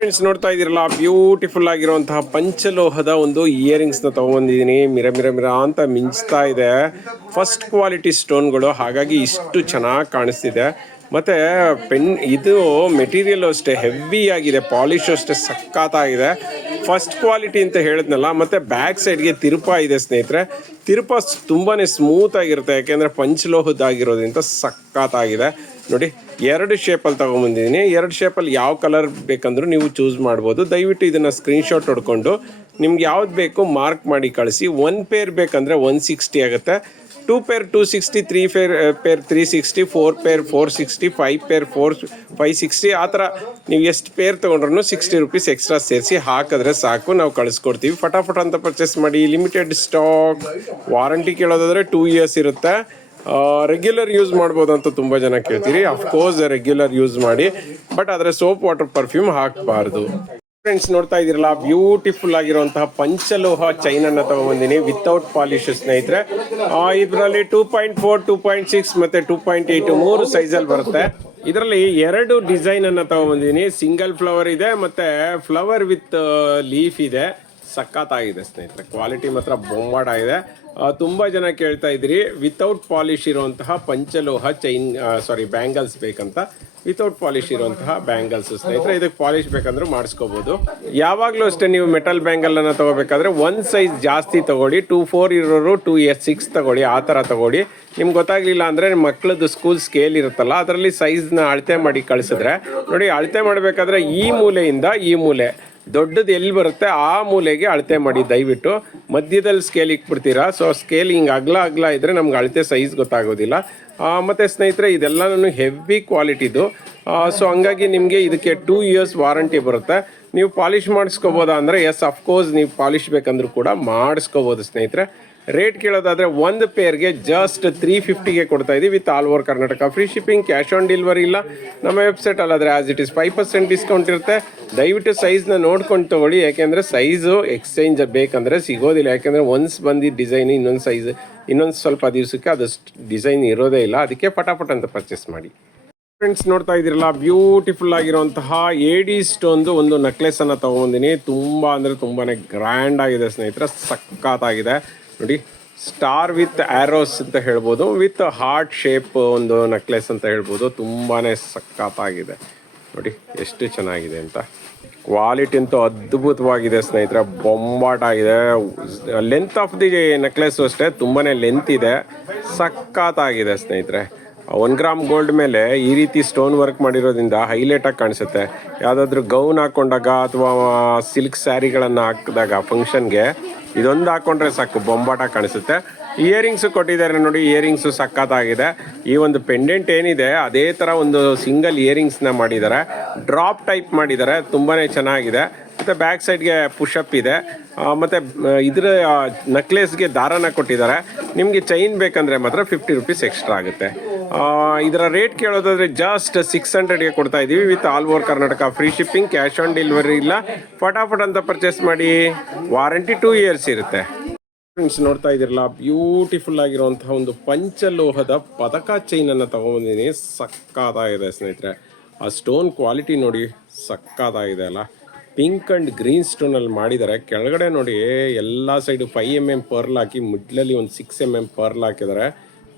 Friends ನೋಡ್ತಾ ಇದ್ದೀರಲ್ಲ, beautiful ಆಗಿರುವಂತಹ ಪಂಚಲೋಹದ ಒಂದು ಇಯರಿಂಗ್ಸ್ನ ತೊಗೊಂಬಂದಿದ್ದೀನಿ. ಮಿರ ಅಂತ ಮಿಂಚ್ತಾ ಇದೆ. ಫಸ್ಟ್ ಕ್ವಾಲಿಟಿ ಸ್ಟೋನ್ಗಳು, ಹಾಗಾಗಿ ಇಷ್ಟು ಚೆನ್ನಾಗಿ ಕಾಣಿಸ್ತಿದೆ. ಮತ್ತು ಇದು ಮೆಟೀರಿಯಲ್ ಅಷ್ಟೇ ಹೆವಿ ಆಗಿದೆ, ಪಾಲಿಶ್ ಅಷ್ಟೇ ಸಖತ್ತಾಗಿದೆ. ಫಸ್ಟ್ ಕ್ವಾಲಿಟಿ ಅಂತ ಹೇಳಿದ್ನಲ್ಲ. ಮತ್ತು ಬ್ಯಾಕ್ ಸೈಡ್ಗೆ ತಿರುಪ ಇದೆ ಸ್ನೇಹಿತರೆ. ತಿರುಪ ತುಂಬಾ ಸ್ಮೂತ್ ಆಗಿರುತ್ತೆ, ಯಾಕೆಂದರೆ ಪಂಚಲೋಹದ್ದಾಗಿರೋದ್ರಿಂದ ಸಖತ್ತಾಗಿದೆ. ನೋಡಿ, 2 ಶೇಪಲ್ಲಿ ತೊಗೊಂಬಂದಿದ್ದೀನಿ. 2 ಶೇಪಲ್ಲಿ ಯಾವ ಕಲರ್ ಬೇಕಂದ್ರೂ ನೀವು ಚೂಸ್ ಮಾಡ್ಬೋದು. ದಯವಿಟ್ಟು ಇದನ್ನು ಸ್ಕ್ರೀನ್ಶಾಟ್ ಹೊಡ್ಕೊಂಡು ನಿಮ್ಗೆ ಯಾವ್ದು ಬೇಕು ಮಾರ್ಕ್ ಮಾಡಿ ಕಳಿಸಿ. 1 ಪೇರ್ ಬೇಕಂದರೆ 160 ಆಗುತ್ತೆ, 2 ಪೇರ್ 260, 3 ಪೇರ್ 360, 4 ಪೇರ್ 460, 5 ಪೇರ್ 560. ಆ ಥರ ನೀವು ಎಷ್ಟು ಪೇರ್ ತೊಗೊಂಡ್ರೂ 60 ರೂಪೀಸ್ ಎಕ್ಸ್ಟ್ರಾ ಸೇರಿಸಿ ಹಾಕಿದ್ರೆ ಸಾಕು, ನಾವು ಕಳಿಸ್ಕೊಡ್ತೀವಿ. ಫಟಾಫಟ್ ಅಂತ ಪರ್ಚೇಸ್ ಮಾಡಿ. Limited stock. ವಾರಂಟಿ ಕೇಳೋದಾದರೆ 2 ಇಯರ್ಸ್ ಇರುತ್ತೆ. ರೆಗ್ಯುಲರ್ ಯೂಸ್ ಮಾಡ್ಬೋದು ಅಂತ ತುಂಬ ಜನ ಕೇಳ್ತೀರಿ. ಅಫ್ಕೋರ್ಸ್ ರೆಗ್ಯುಲರ್ ಯೂಸ್ ಮಾಡಿ, ಬಟ್ ಆದರೆ ಸೋಪ್ ವಾಟರ್ ಪರ್ಫ್ಯೂಮ್ ಹಾಕಬಾರ್ದು. ಫ್ರೆಂಡ್ಸ್ ನೋಡ್ತಾ ಇದ್ದೀರಲ್ಲ, ಬ್ಯೂಟಿಫುಲ್ ಆಗಿರುವಂತಹ ಪಂಚಲೋಹ ಚೈನನ್ನು ತೊಗೊಂಬಂದಿನಿ ವಿತೌಟ್ ಪಾಲಿಶ್ ಸ್ನೇಹಿತರೆ. ಇದರಲ್ಲಿ 2.4, 2.6 ಮತ್ತು 2.8 3 ಸೈಜಲ್ಲಿ ಬರುತ್ತೆ. ಇದರಲ್ಲಿ 2 ಡಿಸೈನನ್ನು ತೊಗೊಂಬಂದಿನಿ. ಸಿಂಗಲ್ ಫ್ಲವರ್ ಇದೆ ಮತ್ತು ಫ್ಲವರ್ ವಿತ್ ಲೀಫ್ ಇದೆ. ಸಖತ್ತಾಗಿದೆ ಸ್ನೇಹಿತರೆ, ಕ್ವಾಲಿಟಿ ಮಾತ್ರ ಬೊಂಬಾಟಾಗಿದೆ. ತುಂಬ ಜನ ಕೇಳ್ತಾ ಇದ್ದೀರಿ ವಿತೌಟ್ ಪಾಲಿಶ್ ಇರುವಂತಹ ಪಂಚಲೋಹ ಬ್ಯಾಂಗಲ್ಸ್ ಬೇಕಂತ. ವಿತೌಟ್ ಪಾಲಿಶ್ ಇರುವಂತಹ ಬ್ಯಾಂಗಲ್ಸ್ ಸ್ನೇಹಿತರೆ, ಇದಕ್ಕೆ ಪಾಲಿಶ್ ಬೇಕಂದ್ರೂ ಮಾಡಿಸ್ಕೋಬೋದು. ಯಾವಾಗಲೂ ಅಷ್ಟೇ, ನೀವು ಮೆಟಲ್ ಬ್ಯಾಂಗಲನ್ನು ತೊಗೋಬೇಕಾದ್ರೆ 1 ಸೈಜ್ ಜಾಸ್ತಿ ತೊಗೊಳ್ಳಿ. 2.4 ಇರೋರು 2.6 ತೊಗೊಳ್ಳಿ. ಆ ಥರ ತೊಗೊಳ್ಳಿ. ನಿಮ್ಗೆ ಗೊತ್ತಾಗಲಿಲ್ಲ ಅಂದರೆ ನಿಮ್ಮ ಮಕ್ಕಳದ್ದು ಸ್ಕೂಲ್ ಸ್ಕೇಲ್ ಇರುತ್ತಲ್ಲ, ಅದರಲ್ಲಿ ಸೈಜ್ನ ಅಳತೆ ಮಾಡಿ ಕಳಿಸಿದ್ರೆ ನೋಡಿ, ಅಳತೆ ಮಾಡಬೇಕಾದ್ರೆ ಈ ಮೂಲೆಯಿಂದ ಈ ಮೂಲೆ ದೊಡ್ಡದು ಎಲ್ಲಿ ಬರುತ್ತೆ ಆ ಮೂಲೆಗೆ ಅಳತೆ ಮಾಡಿ. ದಯವಿಟ್ಟು ಮಧ್ಯದಲ್ಲಿ ಸ್ಕೇಲ್ ಇಕ್ಬಿಡ್ತೀರಾ. ಸೊ ಸ್ಕೇಲ್ ಹಿಂಗೆ ಅಗ್ಲ ಇದ್ದರೆ ನಮ್ಗೆ ಅಳತೆ ಸೈಜ್ ಗೊತ್ತಾಗೋದಿಲ್ಲ. ಮತ್ತು ಸ್ನೇಹಿತರೆ, ಇದೆಲ್ಲನೂ ಹೆವಿ ಕ್ವಾಲಿಟಿದು. ಸೊ ಹಂಗಾಗಿ ನಿಮಗೆ ಇದಕ್ಕೆ 2 ಇಯರ್ಸ್ ವಾರಂಟಿ ಬರುತ್ತೆ. ನೀವು ಪಾಲಿಷ್ ಮಾಡಿಸ್ಕೋಬೋದಾ ಅಂದರೆ ಎಸ್, ಅಫ್ಕೋರ್ಸ್ ನೀವು ಪಾಲಿಷ್ ಬೇಕಂದ್ರೂ ಕೂಡ ಮಾಡಿಸ್ಕೋಬೋದು ಸ್ನೇಹಿತರೆ. ರೇಟ್ ಕೇಳೋದಾದರೆ 1 ಪೇರ್ಗೆ ಜಸ್ಟ್ 350ಗೆ ಕೊಡ್ತಾ ಇದ್ದೀವಿ with all over Karnataka. Free shipping, cash on delivery ಇಲ್ಲ. ನಮ್ಮ ವೆಬ್ಸೈಟಲ್ಲಾದರೆ ಆ್ಯಸ್ ಇಟ್ ಈಸ್ 5% ಡಿಸ್ಕೌಂಟ್ ಇರುತ್ತೆ. ದಯವಿಟ್ಟು ಸೈಜ್ನ ನೋಡ್ಕೊಂಡು ತೊಗೊಳ್ಳಿ, ಯಾಕೆಂದರೆ ಸೈಜು ಎಕ್ಸ್ಚೇಂಜ್ ಬೇಕಂದರೆ ಸಿಗೋದಿಲ್ಲ. ಯಾಕೆಂದರೆ ಒನ್ಸ್ ಬಂದಿದ್ದ ಡಿಸೈನ್ ಇನ್ನೊಂದು ಸ್ವಲ್ಪ ದಿವಸಕ್ಕೆ ಅದಷ್ಟು ಡಿಸೈನ್ ಇರೋದೇ ಇಲ್ಲ. ಅದಕ್ಕೆ ಫಟಾಫಟ್ ಅಂತ ಪರ್ಚೇಸ್ ಮಾಡಿ. ಫ್ರೆಂಡ್ಸ್ ನೋಡ್ತಾ ಇದ್ದೀರಲ್ಲ, ಬ್ಯೂಟಿಫುಲ್ ಆಗಿರುವಂತಹ AD ಸ್ಟೋನ್ದು ಒಂದು ನೆಕ್ಲೆಸನ್ನು ತೊಗೊಂಡಿನಿ. ತುಂಬ ಅಂದರೆ ತುಂಬಾ ಗ್ರ್ಯಾಂಡ್ ಆಗಿದೆ ಸ್ನೇಹಿತರೆ, ಸಖತ್ತಾಗಿದೆ. ನೋಡಿ, ಸ್ಟಾರ್ ವಿತ್ ಆ್ಯರೋಸ್ ಅಂತ ಹೇಳ್ಬೋದು, ವಿತ್ ಹಾರ್ಟ್ ಶೇಪ್ ಒಂದು ನೆಕ್ಲೆಸ್ ಅಂತ ಹೇಳ್ಬೋದು. ತುಂಬಾ ಸಖತ್ತಾಗಿದೆ. ನೋಡಿ ಎಷ್ಟು ಚೆನ್ನಾಗಿದೆ ಅಂತ. ಕ್ವಾಲಿಟಿ ಅಂತೂ ಅದ್ಭುತವಾಗಿದೆ ಸ್ನೇಹಿತರೆ, ಬೊಂಬಾಟಾಗಿದೆ. ಲೆಂತ್ ಆಫ್ ದಿ ನೆಕ್ಲೆಸ್ಸು ಅಷ್ಟೇ ತುಂಬಾ ಲೆಂತ್ ಇದೆ, ಸಖತ್ತಾಗಿದೆ ಸ್ನೇಹಿತರೆ. 1 ಗ್ರಾಮ್ ಗೋಲ್ಡ್ ಮೇಲೆ ಈ ರೀತಿ ಸ್ಟೋನ್ ವರ್ಕ್ ಮಾಡಿರೋದ್ರಿಂದ ಹೈಲೈಟಾಗಿ ಕಾಣಿಸುತ್ತೆ. ಯಾವುದಾದ್ರೂ ಗೌನ್ ಹಾಕ್ಕೊಂಡಾಗ ಅಥವಾ ಸಿಲ್ಕ್ ಸ್ಯಾರಿಗಳನ್ನು ಹಾಕಿದಾಗ ಫಂಕ್ಷನ್ಗೆ ಇದೊಂದು ಹಾಕ್ಕೊಂಡ್ರೆ ಸಾಕು, ಬೊಂಬಾಟಾಗಿ ಕಾಣಿಸುತ್ತೆ. ಇಯರಿಂಗ್ಸು ಕೊಟ್ಟಿದ್ದಾರೆ ನೋಡಿ, ಇಯರಿಂಗ್ಸು ಸಖತ್ತಾಗಿದೆ. ಈ ಒಂದು ಪೆಂಡೆಂಟ್ ಏನಿದೆ ಅದೇ ಥರ ಒಂದು ಸಿಂಗಲ್ ಇಯರಿಂಗ್ಸ್ನ ಮಾಡಿದ್ದಾರೆ, ಡ್ರಾಪ್ ಟೈಪ್ ಮಾಡಿದ್ದಾರೆ. ತುಂಬಾ ಚೆನ್ನಾಗಿದೆ. ಮತ್ತು ಬ್ಯಾಕ್ ಸೈಡ್ಗೆ ಪುಷಪ್ ಇದೆ. ಮತ್ತು ಇದರ ನೆಕ್ಲೆಸ್ಗೆ ದಾರನ ಕೊಟ್ಟಿದ್ದಾರೆ. ನಿಮಗೆ ಚೈನ್ ಬೇಕಂದರೆ ಮಾತ್ರ 50 ರೂಪೀಸ್ ಎಕ್ಸ್ಟ್ರಾ ಆಗುತ್ತೆ. ಇದರ ರೇಟ್ ಕೇಳೋದಾದರೆ ಜಸ್ಟ್ 600ಗೆ ಕೊಡ್ತಾ ಇದ್ದೀವಿ with all over Karnataka. Free shipping, cash on delivery ಇಲ್ಲ. ಫಟಾಫಟ್ ಅಂತ ಪರ್ಚೇಸ್ ಮಾಡಿ. ವಾರಂಟಿ 2 ಇಯರ್ಸ್ ಇರುತ್ತೆ. ಫ್ರೆಂಡ್ಸ್ ನೋಡ್ತಾ ಇದ್ದೀರಲ್ಲ, ಬ್ಯೂಟಿಫುಲ್ ಆಗಿರುವಂತಹ ಒಂದು ಪಂಚಲೋಹದ ಪದಕ ಚೈನನ್ನು ತೊಗೊಂಬಂದಿದ್ದೀನಿ. ಸಕ್ಕತ್ತಾಗಿದೆ ಸ್ನೇಹಿತರೆ. ಆ ಸ್ಟೋನ್ ಕ್ವಾಲಿಟಿ ನೋಡಿ, ಸಕ್ಕತ್ತಾಗಿದೆ ಅಲ್ಲ. ಪಿಂಕ್ ಆ್ಯಂಡ್ ಗ್ರೀನ್ ಸ್ಟೋನಲ್ಲಿ ಮಾಡಿದ್ದಾರೆ. ಕೆಳಗಡೆ ನೋಡಿ, ಎಲ್ಲ ಸೈಡು 5 mm ಪರ್ಲ್ ಹಾಕಿ, ಮಿಡ್ಲಲ್ಲಿ ಒಂದು 6 mm ಪರ್ಲ್ ಹಾಕಿದ್ದಾರೆ.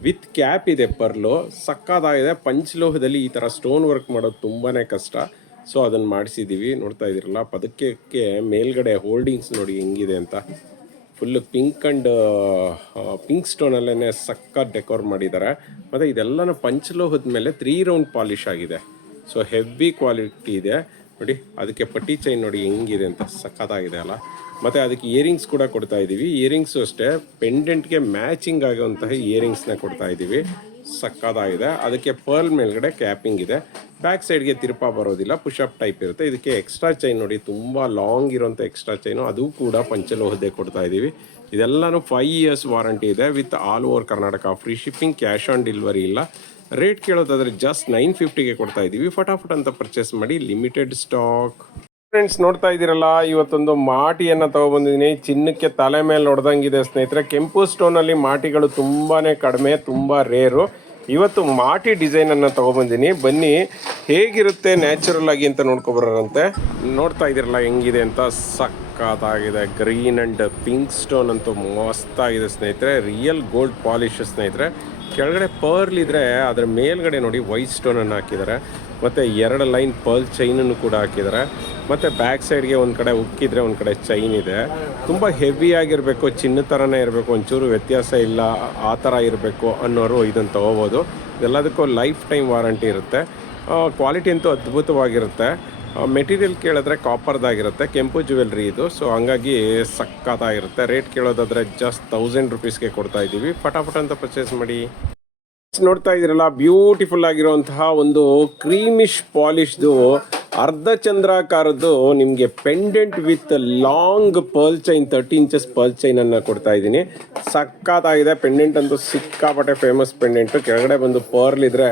ವಿತ್ ಕ್ಯಾಪ್ ಇದೆ ಪರ್ಲು. ಸಕ್ಕತ್ತಾಗಿದೆ. ಪಂಚಲೋಹದಲ್ಲಿ ಈ ಥರ ಸ್ಟೋನ್ ವರ್ಕ್ ಮಾಡೋದು ತುಂಬಾ ಕಷ್ಟ. ಸೊ ಅದನ್ನು ಮಾಡಿಸಿದ್ದೀವಿ. ನೋಡ್ತಾ ಇದ್ದೀರಲ್ಲ, ಪದಕಕ್ಕೆ ಮೇಲ್ಗಡೆ ಹೋಲ್ಡಿಂಗ್ಸ್ ನೋಡಿ ಹೆಂಗಿದೆ ಅಂತ. ಫುಲ್ಲು ಪಿಂಕ್ ಸ್ಟೋನಲ್ಲೇ ಸಕ್ಕತ್ ಡೆಕೋರ್ ಮಾಡಿದ್ದಾರೆ. ಮತ್ತು ಇದೆಲ್ಲನೂ ಪಂಚಲೋಹದ ಮೇಲೆ 3 ರೌಂಡ್ ಪಾಲಿಶ್ ಆಗಿದೆ. ಸೊ ಹೆವಿ ಕ್ವಾಲಿಟಿ ಇದೆ ನೋಡಿ. ಅದಕ್ಕೆ ಪಟ್ಟಿ ಚೈನ್ ನೋಡಿ ಹೆಂಗಿದೆ ಅಂತ, ಸಖತ್ತಾಗಿದೆ ಅಲ್ಲ. ಮತ್ತು ಅದಕ್ಕೆ ಇಯರಿಂಗ್ಸ್ ಕೂಡ ಕೊಡ್ತಾ ಇದ್ದೀವಿ. ಇಯರಿಂಗ್ಸು ಅಷ್ಟೇ ಪೆಂಡೆಂಟ್ಗೆ ಮ್ಯಾಚಿಂಗ್ ಆಗುವಂತಹ ಇಯರಿಂಗ್ಸ್ನ ಕೊಡ್ತಾ ಇದ್ದೀವಿ. ಸಕ್ಕತ್ತಾಗಿದೆ. ಅದಕ್ಕೆ ಪರ್ಲ್ ಮೇಲ್ಗಡೆ ಕ್ಯಾಪಿಂಗ್ ಇದೆ. ಬ್ಯಾಕ್ ಸೈಡ್ಗೆ ತಿರುಪ ಬರೋದಿಲ್ಲ, ಪುಷಪ್ ಟೈಪ್ ಇರುತ್ತೆ. ಇದಕ್ಕೆ ಎಕ್ಸ್ಟ್ರಾ ಚೈನ್ ನೋಡಿ, ತುಂಬ ಲಾಂಗ್ ಇರೋಂಥ ಎಕ್ಸ್ಟ್ರಾ ಚೈನು, ಅದು ಕೂಡ ಪಂಚಲೋಹದ್ದೇ ಕೊಡ್ತಾ ಇದ್ದೀವಿ. ಇದೆಲ್ಲನೂ 5 ಇಯರ್ಸ್ ವಾರಂಟಿ ಇದೆ with all over Karnataka. Free shipping, cash on delivery ಇಲ್ಲ. ರೇಟ್ ಕೇಳೋದಾದರೆ ಜಸ್ಟ್ 950ಗೆ ಕೊಡ್ತಾ ಇದ್ದೀವಿ. ಫಟಾಫಟ್ ಅಂತ ಪರ್ಚೇಸ್ ಮಾಡಿ. Limited stock. ಫ್ರೆಂಡ್ಸ್ ನೋಡ್ತಾ ಇದ್ದೀರಲ್ಲ, ಇವತ್ತೊಂದು ಮಾಟಿಯನ್ನು ತೊಗೊಬಂದಿದ್ದೀನಿ. ಚಿನ್ನಕ್ಕೆ ತಲೆ ಮೇಲೆ ಹೊಡೆದಂಗಿದೆ ಸ್ನೇಹಿತರೆ. ಕೆಂಪು ಸ್ಟೋನಲ್ಲಿ ಮಾಟಿಗಳು ತುಂಬಾ ಕಡಿಮೆ, ತುಂಬ ರೇರು. ಇವತ್ತು ಮಾಟಿ ಡಿಸೈನನ್ನು ತೊಗೊಬಂದಿನಿ, ಬನ್ನಿ ಹೇಗಿರುತ್ತೆ ನ್ಯಾಚುರಲ್ ಆಗಿ ಅಂತ ನೋಡ್ಕೊಬರಂತೆ. ನೋಡ್ತಾ ಇದ್ದೀರಲ್ಲ ಹೆಂಗಿದೆ ಅಂತ, ಸಕ್ಕತ್ತಾಗಿದೆ. ಗ್ರೀನ್ ಆ್ಯಂಡ್ ಪಿಂಕ್ ಸ್ಟೋನ್ ಅಂತೂ ಮಸ್ತಾಗಿದೆ ಸ್ನೇಹಿತರೆ, ರಿಯಲ್ ಗೋಲ್ಡ್ ಪಾಲಿಶ್ ಸ್ನೇಹಿತರೆ. ಕೆಳಗಡೆ ಪರ್ಲ್ ಇದ್ದರೆ ಅದರ ಮೇಲ್ಗಡೆ ನೋಡಿ ವೈಟ್ ಸ್ಟೋನನ್ನು ಹಾಕಿದ್ದಾರೆ, ಮತ್ತು 2 ಲೈನ್ ಪರ್ಲ್ ಚೈನನ್ನು ಕೂಡ ಹಾಕಿದ್ದಾರೆ. ಮತ್ತು ಬ್ಯಾಕ್ ಸೈಡ್ಗೆ ಒಂದು ಕಡೆ ಉಕ್ಕಿದ್ರೆ ಒಂದು ಕಡೆ ಚೈನ್ ಇದೆ. ತುಂಬ ಹೆವಿ ಆಗಿರಬೇಕು, ಚಿನ್ನ ಥರನೇ ಇರಬೇಕು, ಒಂಚೂರು ವ್ಯತ್ಯಾಸ ಇಲ್ಲ ಆ ಥರ ಇರಬೇಕು ಅನ್ನೋರು ಇದನ್ನು ತೊಗೋಬೋದು. ಎಲ್ಲದಕ್ಕೂ ಲೈಫ್ ಟೈಮ್ ವಾರಂಟಿ ಇರುತ್ತೆ. ಕ್ವಾಲಿಟಿ ಅಂತೂ ಅದ್ಭುತವಾಗಿರುತ್ತೆ. ಮೆಟೀರಿಯಲ್ ಕೇಳಿದ್ರೆ ಕಾಪರ್ದಾಗಿರುತ್ತೆ, ಕೆಂಪು ಜ್ಯುವೆಲ್ರಿ ಇದು. ಸೊ ಹಂಗಾಗಿ ಸಕ್ಕತ್ತಾಗಿರುತ್ತೆ. ರೇಟ್ ಕೇಳೋದಾದರೆ ಜಸ್ಟ್ 1000 ರುಪೀಸ್ಗೆ ಕೊಡ್ತಾ ಇದ್ದೀವಿ. ಫಟಾಫಟ್ ಅಂತ ಪರ್ಚೇಸ್ ಮಾಡಿ. ನೋಡ್ತಾ ಇದ್ದೀರಲ್ಲ, ಬ್ಯೂಟಿಫುಲ್ ಆಗಿರುವಂತಹ ಒಂದು ಕ್ರೀಮಿಶ್ ಪಾಲಿಶ್ದು ಅರ್ಧ ಚಂದ್ರಾಕಾರದ್ದು ನಿಮಗೆ pendant with long pearl chain, 30 inches pearl ಚೈನನ್ನು ಕೊಡ್ತಾ ಇದ್ದೀನಿ. ಸಕ್ಕತ್ತಾಗಿದೆ. ಪೆಂಡೆಂಟ್ ಅಂತೂ ಸಿಕ್ಕಾಪಟ್ಟೆ ಫೇಮಸ್ ಪೆಂಡೆಂಟು. ಕೆಳಗಡೆ ಬಂದು ಪರ್ಲ್ ಇದ್ರೆ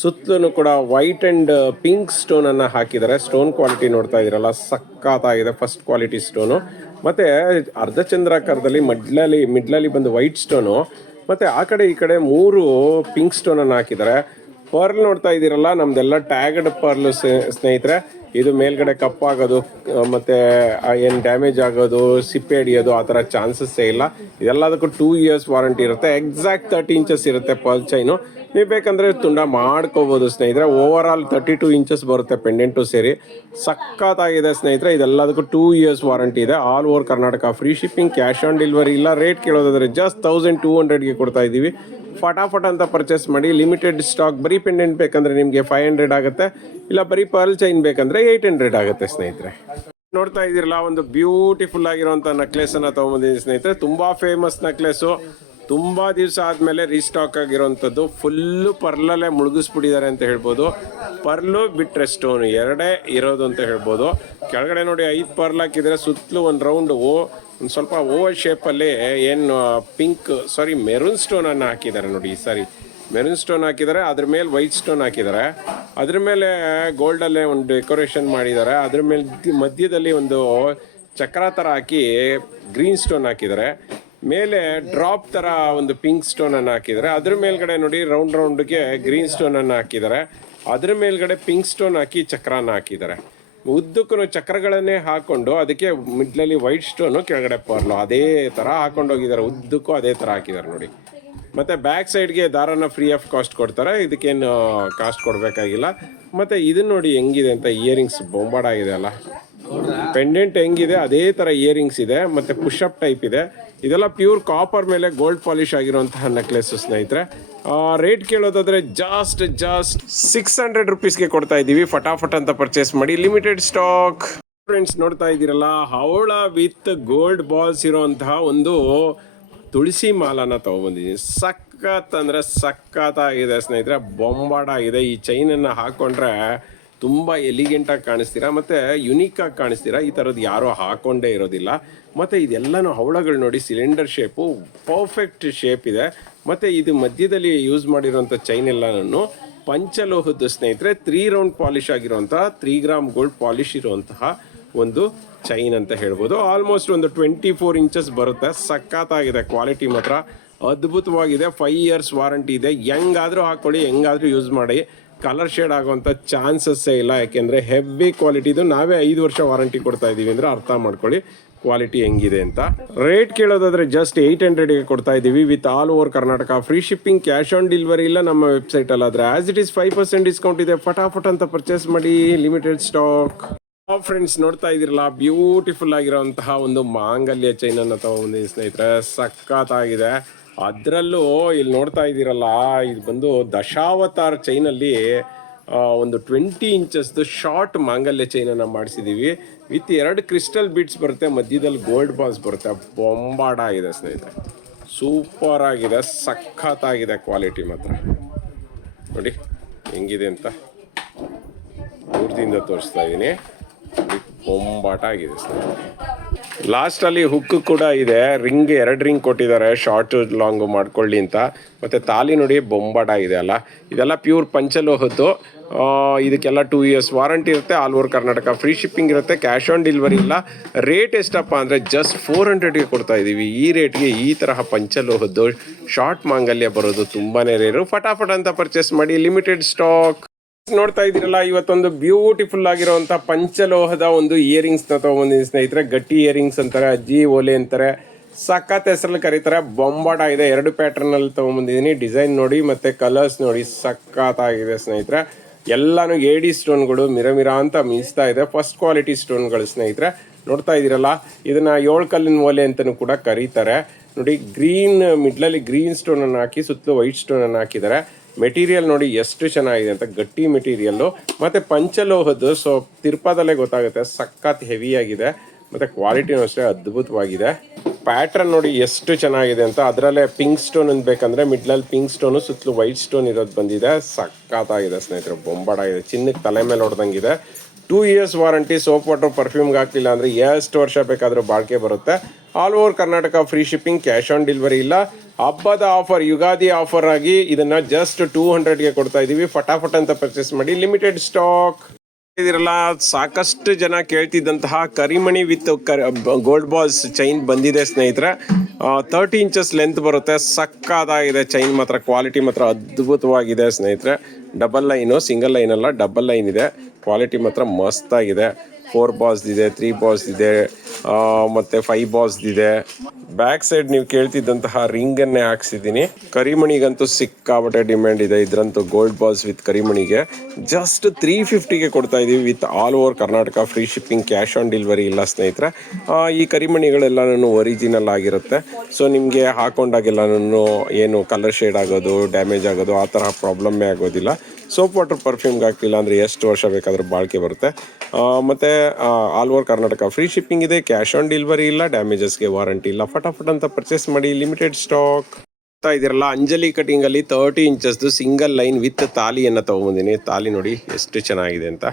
ಸುತ್ತಲೂ ಕೂಡ ವೈಟ್ ಆ್ಯಂಡ್ ಪಿಂಕ್ ಸ್ಟೋನನ್ನು ಹಾಕಿದ್ದಾರೆ. ಸ್ಟೋನ್ ಕ್ವಾಲಿಟಿ ನೋಡ್ತಾ ಇದ್ದೀರಲ್ಲ, ಸಕ್ಕತ್ತಾಗಿದೆ. First quality stone. ಮತ್ತು ಅರ್ಧ ಚಂದ್ರಾಕಾರದಲ್ಲಿ ಮಿಡ್ಲಲ್ಲಿ ಬಂದು ವೈಟ್ ಸ್ಟೋನು, ಮತ್ತು ಆ ಕಡೆ ಈ ಕಡೆ 3 ಪಿಂಕ್ ಸ್ಟೋನನ್ನು ಹಾಕಿದ್ದಾರೆ. ಪರ್ಲ್ ನೋಡ್ತಾ ಇದ್ದೀರಲ್ಲ, ನಮ್ಮದೆಲ್ಲ ಟ್ಯಾಗ್ಡ್ ಪರ್ಲು ಸ್ನೇಹಿತರೆ. ಇದು ಮೇಲ್ಗಡೆ ಕಪ್ಪಾಗೋದು ಮತ್ತು ಏನು ಡ್ಯಾಮೇಜ್ ಆಗೋದು, ಸಿಪ್ಪೆ ಹಿಡಿಯೋದು ಆ ಥರ ಚಾನ್ಸಸ್ಸೇ ಇಲ್ಲ. ಇದೆಲ್ಲದಕ್ಕೂ 2 ಇಯರ್ಸ್ ವಾರಂಟಿ ಇರುತ್ತೆ. ಎಕ್ಸಾಕ್ಟ್ 30 ಇಂಚಸ್ ಇರುತ್ತೆ ಪರ್ಲ್ ಚೈನು. ನೀವು ಬೇಕಂದರೆ ತುಂಡ ಮಾಡ್ಕೋಬೋದು ಸ್ನೇಹಿತರೆ. ಓವರ್ ಆಲ್ 32 ಇಂಚಸ್ ಬರುತ್ತೆ ಪೆಂಡೆಂಟು ಸೇರಿ. ಸಕ್ಕತ್ತಾಗಿದೆ ಸ್ನೇಹಿತರೆ. ಇದೆಲ್ಲದಕ್ಕೂ 2 ಇಯರ್ಸ್ ವಾರಂಟಿ ಇದೆ. All over Karnataka free shipping, cash on delivery ಇಲ್ಲ. ರೇಟ್ ಕೇಳೋದಾದರೆ ಜಸ್ಟ್ 1200ಗೆ ಕೊಡ್ತಾ ಇದ್ದೀವಿ. ಫಟಾಫಟ್ ಅಂತ ಪರ್ಚೇಸ್ ಮಾಡಿ. Limited stock. ಬರೀ ಪೆಂಡೆಂಟ್ ಬೇಕಂದರೆ ನಿಮಗೆ 500 ಆಗುತ್ತೆ, ಇಲ್ಲ ಬರೀ ಪರ್ಲ್ ಚೈನ್ ಬೇಕಂದರೆ 800 ಆಗುತ್ತೆ ಸ್ನೇಹಿತರೆ. ನೋಡ್ತಾ ಇದ್ದೀರಲ್ಲ, ಒಂದು ಬ್ಯೂಟಿಫುಲ್ ಆಗಿರುವಂಥ ನೆಕ್ಲೆಸನ್ನು ತೊಗೊಂಬಂದಿದ್ದೀನಿ ಸ್ನೇಹಿತರೆ. ತುಂಬ ಫೇಮಸ್ ನೆಕ್ಲೆಸು, ತುಂಬ ದಿವಸ ಆದಮೇಲೆ ರೀಸ್ಟಾಕ್ ಆಗಿರೋವಂಥದ್ದು. ಫುಲ್ಲು ಪರ್ಲಲ್ಲೇ ಮುಳುಗಿಸ್ಬಿಟ್ಟಿದ್ದಾರೆ ಅಂತ ಹೇಳ್ಬೋದು. ಪರ್ಲು ಬಿಟ್ಟರೆ ಸ್ಟೋನು ಎರಡೇ ಇರೋದು ಅಂತ ಹೇಳ್ಬೋದು. ಕೆಳಗಡೆ ನೋಡಿ 5 ಪರ್ಲ್ ಹಾಕಿದರೆ, ಸುತ್ತಲೂ ಒಂದು ರೌಂಡು ಒಂದು ಸ್ವಲ್ಪ ಓವಲ್ ಶೇಪಲ್ಲಿ ಏನು ಮೆರೂನ್ ಸ್ಟೋನನ್ನು ಹಾಕಿದ್ದಾರೆ ನೋಡಿ. ಮೆರೂನ್ ಸ್ಟೋನ್ ಹಾಕಿದ್ದಾರೆ, ಅದ್ರ ಮೇಲೆ ವೈಟ್ ಸ್ಟೋನ್ ಹಾಕಿದ್ದಾರೆ, ಅದ್ರ ಮೇಲೆ ಗೋಲ್ಡಲ್ಲೇ ಒಂದು ಡೆಕೋರೇಷನ್ ಮಾಡಿದ್ದಾರೆ. ಅದ್ರ ಮೇಲೆ ಮಧ್ಯದಲ್ಲಿ ಒಂದು ಚಕ್ರ ಥರ ಹಾಕಿ ಗ್ರೀನ್ ಸ್ಟೋನ್ ಹಾಕಿದ್ದಾರೆ. ಮೇಲೆ ಡ್ರಾಪ್ ಥರ ಒಂದು ಪಿಂಕ್ ಸ್ಟೋನನ್ನು ಹಾಕಿದ್ದಾರೆ. ಅದ್ರ ಮೇಲ್ಗಡೆ ನೋಡಿ ರೌಂಡ್ಗೆ ಗ್ರೀನ್ ಸ್ಟೋನನ್ನು ಹಾಕಿದ್ದಾರೆ. ಅದ್ರ ಮೇಲ್ಗಡೆ ಪಿಂಕ್ ಸ್ಟೋನ್ ಹಾಕಿ ಚಕ್ರನ ಹಾಕಿದ್ದಾರೆ. ಉದ್ದಕ್ಕೂ ಚಕ್ರಗಳನ್ನೇ ಹಾಕ್ಕೊಂಡು ಅದಕ್ಕೆ ಮಿಡ್ಲಲ್ಲಿ ವೈಟ್ ಸ್ಟೋನು, ಕೆಳಗಡೆ ಪರ್ಲು ಅದೇ ಥರ ಹಾಕೊಂಡೋಗಿದ್ದಾರೆ. ಉದ್ದಕ್ಕೂ ಅದೇ ಥರ ಹಾಕಿದ್ದಾರೆ ನೋಡಿ. ಮತ್ತು ಬ್ಯಾಕ್ ಸೈಡ್ಗೆ ದಾರನ ಫ್ರೀ ಆಫ್ ಕಾಸ್ಟ್ ಕೊಡ್ತಾರೆ, ಇದಕ್ಕೇನು ಕಾಸ್ಟ್ ಕೊಡಬೇಕಾಗಿಲ್ಲ. ಮತ್ತು ಇದನ್ನು ನೋಡಿ ಹೆಂಗಿದೆ ಅಂತ, ಇಯರಿಂಗ್ಸ್ ಬೊಂಬಾಡಾಗಿದೆ ಅಲ್ಲ. ಪೆಂಡೆಂಟ್ ಹೆಂಗಿದೆ ಅದೇ ಥರ ಇಯರಿಂಗ್ಸ್ ಇದೆ, ಮತ್ತು ಪುಷಪ್ ಟೈಪ್ ಇದೆ. ಇದೆಲ್ಲ ಪ್ಯೂರ್ ಕಾಪರ್ ಮೇಲೆ ಗೋಲ್ಡ್ ಪಾಲಿಶ್ ಆಗಿರುವಂತಹ ನೆಕ್ಲೆಸ್ ಸ್ನೇಹಿತರೆ. ರೇಟ್ ಕೇಳೋದಾದರೆ ಜಸ್ಟ್ 600 ರುಪೀಸ್ಗೆ ಕೊಡ್ತಾ ಇದ್ದೀವಿ. ಫಟಾಫಟ್ ಅಂತ ಪರ್ಚೇಸ್ ಮಾಡಿ. Limited stock. ಫ್ರೆಂಡ್ಸ್ ನೋಡ್ತಾ ಇದ್ದೀರಲ್ಲ, ಹವಳ ವಿತ್ ಗೋಲ್ಡ್ ಬಾಲ್ಸ್ ಇರೋಂತಹ ಒಂದು ತುಳಸಿ ಮಾಲನ ತೊಗೊಬಂದಿದ್ದೀನಿ. ಸಕ್ಕತ್ತಾಗಿದೆ ಸ್ನೇಹಿತರೆ, ಬೊಂಬಾಡಾಗಿದೆ. ಈ ಚೈನನ್ನು ಹಾಕ್ಕೊಂಡ್ರೆ ತುಂಬ ಎಲಿಗೆಂಟಾಗಿ ಕಾಣಿಸ್ತೀರಾ, ಮತ್ತು ಯುನೀಕಾಗಿ ಕಾಣಿಸ್ತೀರಾ. ಈ ಥರದ್ದು ಯಾರೂ ಹಾಕ್ಕೊಂಡೇ ಇರೋದಿಲ್ಲ. ಮತ್ತು ಇದೆಲ್ಲನೂ ಹವಳಗಳು ನೋಡಿ, ಸಿಲಿಂಡರ್ ಶೇಪು ಪರ್ಫೆಕ್ಟ್ ಶೇಪ್ ಇದೆ. ಮತ್ತು ಇದು ಮಧ್ಯದಲ್ಲಿ ಯೂಸ್ ಮಾಡಿರೋಂಥ ಚೈನ್ ಎಲ್ಲನೂ ಪಂಚಲೋಹದ ಸ್ನೇಹಿತರೆ. 3 ರೌಂಡ್ ಪಾಲಿಶ್ ಆಗಿರುವಂಥ 3 ಗ್ರಾಮ್ ಗೋಲ್ಡ್ ಪಾಲಿಶ್ ಇರುವಂತಹ ಒಂದು ಚೈನ್ ಅಂತ ಹೇಳ್ಬೋದು. ಆಲ್ಮೋಸ್ಟ್ ಒಂದು 24 ಇಂಚಸ್ ಬರುತ್ತೆ. ಸಕ್ಕತ್ತಾಗಿದೆ. ಕ್ವಾಲಿಟಿ ಮಾತ್ರ ಅದ್ಭುತವಾಗಿದೆ. 5 ಇಯರ್ಸ್ ವಾರಂಟಿ ಇದೆ. ಹೆಂಗಾದರೂ ಹಾಕ್ಕೊಳ್ಳಿ, ಹೆಂಗಾದರೂ ಯೂಸ್ ಮಾಡಿ. ಕಲರ್ ಶೇಡ್ ಆಗುವಂಥ ಚಾನ್ಸಸ್ಸೇ ಇಲ್ಲ, ಯಾಕೆಂದರೆ ಹೆವಿ ಕ್ವಾಲಿಟಿದು. ನಾವೇ 5 ವರ್ಷ ವಾರಂಟಿ ಕೊಡ್ತಾ ಇದ್ದೀವಿ ಅಂದರೆ ಅರ್ಥ ಮಾಡ್ಕೊಳ್ಳಿ ಕ್ವಾಲಿಟಿ ಹೆಂಗಿದೆ ಅಂತ. ರೇಟ್ ಕೇಳೋದಾದರೆ ಜಸ್ಟ್ 800ಗೆ ಕೊಡ್ತಾ ಇದ್ದೀವಿ with all over Karnataka free shipping, cash on delivery ಇಲ್ಲ. ನಮ್ಮ ವೆಬ್ಸೈಟಲ್ಲಾದರೆ ಆ್ಯಸ್ ಇಟ್ ಈಸ್ 5% ಡಿಸ್ಕೌಂಟ್ ಇದೆ. ಫಟಾಫಟ್ ಅಂತ ಪರ್ಚೇಸ್ ಮಾಡಿ. Limited stock. ಫ್ರೆಂಡ್ಸ್ ನೋಡ್ತಾ ಇದ್ದೀರಲ್ಲ, ಬ್ಯೂಟಿಫುಲ್ ಆಗಿರೋಂತಹ ಒಂದು ಮಾಂಗಲ್ಯ ಚೈನನ್ನು ತೊಗೊಂಡಿದ್ದೀನಿ ಸ್ನೇಹಿತರೆ. ಸಕ್ಕತ್ತಾಗಿದೆ. ಅದರಲ್ಲೂ ಇಲ್ಲಿ ನೋಡ್ತಾ ಇದ್ದೀರಲ್ಲ, ಇದು ಬಂದು ದಶಾವತಾರ್ ಚೈನಲ್ಲಿ ಒಂದು 20 ಇಂಚಸ್ದು ಶಾರ್ಟ್ ಮಾಂಗಲ್ಯ ಚೈನನ್ನು ಮಾಡಿಸಿದ್ದೀವಿ. ವಿತ್ 2 ಕ್ರಿಸ್ಟಲ್ ಬೀಡ್ಸ್ ಬರುತ್ತೆ, ಮಧ್ಯದಲ್ಲಿ ಗೋಲ್ಡ್ ಬಾಲ್ಸ್ ಬರುತ್ತೆ. ಬೊಂಬಾಡಾಗಿದೆ ಸ್ನೇಹಿತರೆ, ಸೂಪರ್ ಆಗಿದೆ. ಸಖತ್ತಾಗಿದೆ. ಕ್ವಾಲಿಟಿ ಮಾತ್ರ ನೋಡಿ ಹೆಂಗಿದೆ ಅಂತ ದೂರದಿಂದ ತೋರಿಸ್ತಾ ಇದ್ದೀನಿ. ಬೊಂಬಾಟ ಆಗಿದೆ ಸ್ನೇಹಿತರೆ. ಲಾಸ್ಟಲ್ಲಿ ಹುಕ್ ಕೂಡ ಇದೆ, ರಿಂಗ್ 2 ರಿಂಗ್ ಕೊಟ್ಟಿದ್ದಾರೆ, ಶಾರ್ಟ್ ಲಾಂಗ್ ಮಾಡ್ಕೊಳ್ಳಿ ಅಂತ. ಮತ್ತು ತಾಲಿ ನೋಡಿ ಬೊಂಬಾಟ ಇದೆ ಅಲ್ಲ, ಇದೆಲ್ಲ ಪ್ಯೂರ್ ಪಂಚಲೋಹದ್ದು. ಇದಕ್ಕೆಲ್ಲ 2 years ವಾರಂಟಿ ಇರುತ್ತೆ, all over Karnataka free shipping ಇರುತ್ತೆ, ಕ್ಯಾಶ್ ಆನ್ ಡೆಲಿವರಿ ಇಲ್ಲ. ರೇಟ್ ಎಷ್ಟಪ್ಪ ಅಂದರೆ ಜಸ್ಟ್ 400ಗೆ ಕೊಡ್ತಾ ಇದ್ದೀವಿ. ಈ ರೇಟ್ಗೆ ಈ ತರಹ ಪಂಚಲೋಹದ್ದು ಶಾರ್ಟ್ ಮಾಂಗಲ್ಯ ಬರೋದು ತುಂಬಾ ರೇರು. ಫಟಾಫಟ್ ಅಂತ ಪರ್ಚೇಸ್ ಮಾಡಿ, ಲಿಮಿಟೆಡ್ ಸ್ಟಾಕ್. ನೋಡ್ತಾ ಇದ್ದೀರಲ್ಲ, ಇವತ್ತೊಂದು ಬ್ಯೂಟಿಫುಲ್ ಆಗಿರುವಂಥ ಪಂಚಲೋಹದ ಒಂದು ಇಯರಿಂಗ್ಸ್ನ ತೊಗೊಂಬಂದಿದ್ದೀನಿ ಸ್ನೇಹಿತರೆ. ಗಟ್ಟಿ ಇಯರಿಂಗ್ಸ್ ಅಂತಾರೆ, ಅಜ್ಜಿ ಓಲೆ ಅಂತಾರೆ, ಸಖತ್ ಹೆಸರಲ್ಲಿ ಕರೀತಾರೆ. ಬೊಂಬಾಟ ಇದೆ. 2 ಪ್ಯಾಟರ್ನಲ್ಲಿ ತೊಗೊಂಬಂದಿದ್ದೀನಿ. ಡಿಸೈನ್ ನೋಡಿ ಮತ್ತು ಕಲರ್ಸ್ ನೋಡಿ, ಸಖತ್ತಾಗಿದೆ ಸ್ನೇಹಿತರೆ. ಎಲ್ಲಾನು ಏಡಿ ಸ್ಟೋನ್ಗಳು ಮಿರ ಅಂತ ಮಿಂಚ್ತಾ ಇದೆ. ಫಸ್ಟ್ ಕ್ವಾಲಿಟಿ ಸ್ಟೋನ್ಗಳು ಸ್ನೇಹಿತರೆ. ನೋಡ್ತಾ ಇದ್ದೀರಲ್ಲ, ಇದನ್ನು 7 ಕಲ್ಲಿನ ಓಲೆ ಅಂತಲೂ ಕೂಡ ಕರೀತಾರೆ. ನೋಡಿ, ಗ್ರೀನ್ ಮಿಡ್ಲಲ್ಲಿ ಗ್ರೀನ್ ಸ್ಟೋನನ್ನು ಹಾಕಿ ಸುತ್ತಲೂ ವೈಟ್ ಸ್ಟೋನನ್ನು ಹಾಕಿದ್ದಾರೆ. ಮೆಟೀರಿಯಲ್ ನೋಡಿ ಎಷ್ಟು ಚೆನ್ನಾಗಿದೆ ಅಂತ, ಗಟ್ಟಿ ಮೆಟೀರಿಯಲ್ಲು ಮತ್ತು ಪಂಚಲೋಹದ್ದು. ಸೊ ತಿರ್ಪಾದಲ್ಲೇ ಗೊತ್ತಾಗುತ್ತೆ, ಸಖತ್ ಹೆವಿಯಾಗಿದೆ ಮತ್ತು ಕ್ವಾಲಿಟಿನೂ ಅಷ್ಟೇ ಅದ್ಭುತವಾಗಿದೆ. ಪ್ಯಾಟ್ರನ್ ನೋಡಿ ಎಷ್ಟು ಚೆನ್ನಾಗಿದೆ ಅಂತ. ಅದರಲ್ಲೇ ಪಿಂಕ್ ಸ್ಟೋನ್ ಅನ್ಬೇಕಂದ್ರೆ ಮಿಡ್ಲಲ್ಲಿ ಪಿಂಕ್ ಸ್ಟೋನು, ಸುತ್ತಲೂ ವೈಟ್ ಸ್ಟೋನ್ ಇರೋದು ಬಂದಿದೆ. ಸಖತ್ತಾಗಿದೆ ಸ್ನೇಹಿತರೆ, ಬೊಂಬಾಟಾಗಿದೆ. ಚಿನ್ನಕ್ಕೆ ತಲೆ ಮೇಲೆ ಹೊಡೆದಂಗಿದೆ. 2 years ವಾರಂಟಿ. ಸೋಪ್ ವಾಟರ್ ಪರ್ಫ್ಯೂಮ್ಗೆ ಹಾಕ್ಲಿಲ್ಲ ಅಂದರೆ ಎಷ್ಟು ವರ್ಷ ಬೇಕಾದರೂ ಬಾಳಿಕೆ ಬರುತ್ತೆ. All over Karnataka free shipping, cash on delivery ಇಲ್ಲ. ಹಬ್ಬದ ಆಫರ್, ಯುಗಾದಿ ಆಫರ್ ಆಗಿ ಇದನ್ನು ಜಸ್ಟ್ 200ಗೆ ಕೊಡ್ತಾ ಇದ್ದೀವಿ. ಫಟಾಫಟ್ ಅಂತ ಪರ್ಚೇಸ್ ಮಾಡಿ, ಲಿಮಿಟೆಡ್ ಸ್ಟಾಕ್. ಇದಿರಲ್ಲ, ಸಾಕಷ್ಟು ಜನ ಕೇಳ್ತಿದ್ದಂತಹ ಕರಿಮಣಿ ವಿತ್ ಗೋಲ್ಡ್ ಬಾಲ್ಸ್ ಚೈನ್ ಬಂದಿದೆ ಸ್ನೇಹಿತರೆ. 30 inches ಲೆಂತ್ ಬರುತ್ತೆ. ಸಕ್ಕತ್ತಾಗಿದೆ ಚೈನ್ ಮಾತ್ರ, ಕ್ವಾಲಿಟಿ ಮಾತ್ರ ಅದ್ಭುತವಾಗಿದೆ ಸ್ನೇಹಿತರೆ. ಡಬಲ್ ಲೈನು, ಸಿಂಗಲ್ ಲೈನ್ ಅಲ್ಲ, ಡಬಲ್ ಲೈನ್ ಇದೆ. ಕ್ವಾಲಿಟಿ ಮಾತ್ರ ಮಸ್ತಾಗಿದೆ. 4 balls ಇದೆ, 3 balls ಇದೆ, ಮತ್ತು 5 balls ಇದೆ. ಬ್ಯಾಕ್ ಸೈಡ್ ನೀವು ಕೇಳ್ತಿದ್ದಂತಹ ರಿಂಗನ್ನೇ ಹಾಕ್ಸಿದ್ದೀನಿ. ಕರಿಮಣಿಗಂತೂ ಸಿಕ್ಕಾಬಟ್ಟೆ ಡಿಮ್ಯಾಂಡ್ ಇದೆ. ಇದರಂತೂ ಗೋಲ್ಡ್ ಬಾಲ್ಸ್ ವಿತ್ ಕರಿಮಣಿಗೆ ಜಸ್ಟ್ 350ಗೆ ಕೊಡ್ತಾ ಇದ್ದೀವಿ, with all over Karnataka free shipping, cash on delivery ಇಲ್ಲ ಸ್ನೇಹಿತರೆ. ಈ ಕರಿಮಣಿಗಳೆಲ್ಲನೂ ಒರಿಜಿನಲ್ ಆಗಿರುತ್ತೆ. ಸೊ ನಿಮಗೆ ಹಾಕೊಂಡಾಗೆಲ್ಲನೂ ಏನು ಕಲರ್ ಶೇಡ್ ಆಗೋದು, ಡ್ಯಾಮೇಜ್ ಆಗೋದು ಆ ಥರ ಪ್ರಾಬ್ಲಮ್ಮೇ ಆಗೋದಿಲ್ಲ. ಸೋಪ್ ವಾಟರ್ ಪರ್ಫ್ಯೂಮ್ಗೆ ಹಾಕ್ಲಿಲ್ಲ ಅಂದರೆ ಎಷ್ಟು ವರ್ಷ ಬೇಕಾದರೂ ಬಾಳಿಕೆ ಬರುತ್ತೆ. ಮತ್ತು all over Karnataka free shipping ಇದೆ, ಕ್ಯಾಶ್ ಆನ್ ಡೆಲಿವರಿ ಇಲ್ಲ, ಡ್ಯಾಮೇಜಸ್ಗೆ ವಾರಂಟಿ ಇಲ್ಲ. ಫಟಾಫಟ್ ಅಂತ ಪರ್ಚೇಸ್ ಮಾಡಿ, ಲಿಮಿಟೆಡ್ ಸ್ಟಾಕ್. ಇದಿರಲ್ಲ, ಅಂಜಲಿ ಕಟಿಂಗಲ್ಲಿ 30 inches ಸಿಂಗಲ್ ಲೈನ್ ವಿತ್ ತಾಲಿಯನ್ನು ತೊಗೊಂಬಂದಿನಿ. ತಾಲಿ ನೋಡಿ ಎಷ್ಟು ಚೆನ್ನಾಗಿದೆ ಅಂತ.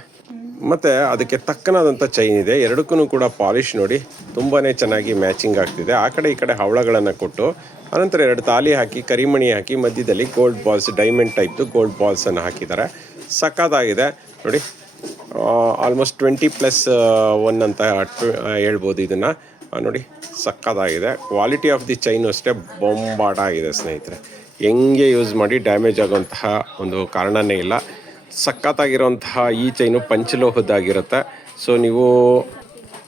ಮತ್ತು ಅದಕ್ಕೆ ತಕ್ಕನಾದಂಥ ಚೈನ್ ಇದೆ. ಎರಡಕ್ಕೂ ಕೂಡ ಪಾಲಿಶ್ ನೋಡಿ ತುಂಬಾ ಚೆನ್ನಾಗಿ ಮ್ಯಾಚಿಂಗ್ ಆಗ್ತಿದೆ. ಆ ಕಡೆ ಈ ಕಡೆ ಹವಳಗಳನ್ನು ಕೊಟ್ಟು ಅನಂತರ 2 ತಾಲಿ ಹಾಕಿ, ಕರಿಮಣಿ ಹಾಕಿ, ಮಧ್ಯದಲ್ಲಿ ಗೋಲ್ಡ್ ಬಾಲ್ಸ್, ಡೈಮಂಡ್ ಟೈಪ್ದು ಗೋಲ್ಡ್ ಬಾಲ್ಸನ್ನು ಹಾಕಿದ್ದಾರೆ. ಸಖತ್ತಾಗಿದೆ ನೋಡಿ. ಆಲ್ಮೋಸ್ಟ್ 20+1 ಅಂತ ಹೇಳ್ಬೋದು ಇದನ್ನು. ನೋಡಿ, ಸಖತ್ತಾಗಿದೆ. ಕ್ವಾಲಿಟಿ ಆಫ್ ದಿ ಚೈನು ಅಷ್ಟೇ ಬೊಂಬಾಟ ಆಗಿದೆ ಸ್ನೇಹಿತರೆ. ಹೆಂಗೆ ಯೂಸ್ ಮಾಡಿ ಡ್ಯಾಮೇಜ್ ಆಗುವಂತಹ ಒಂದು ಕಾರಣನೇ ಇಲ್ಲ. ಸಖತ್ತಾಗಿರೋಂತಹ ಈ ಚೈನು ಪಂಚಲೋಹದ್ದಾಗಿರುತ್ತೆ. ಸೊ ನೀವು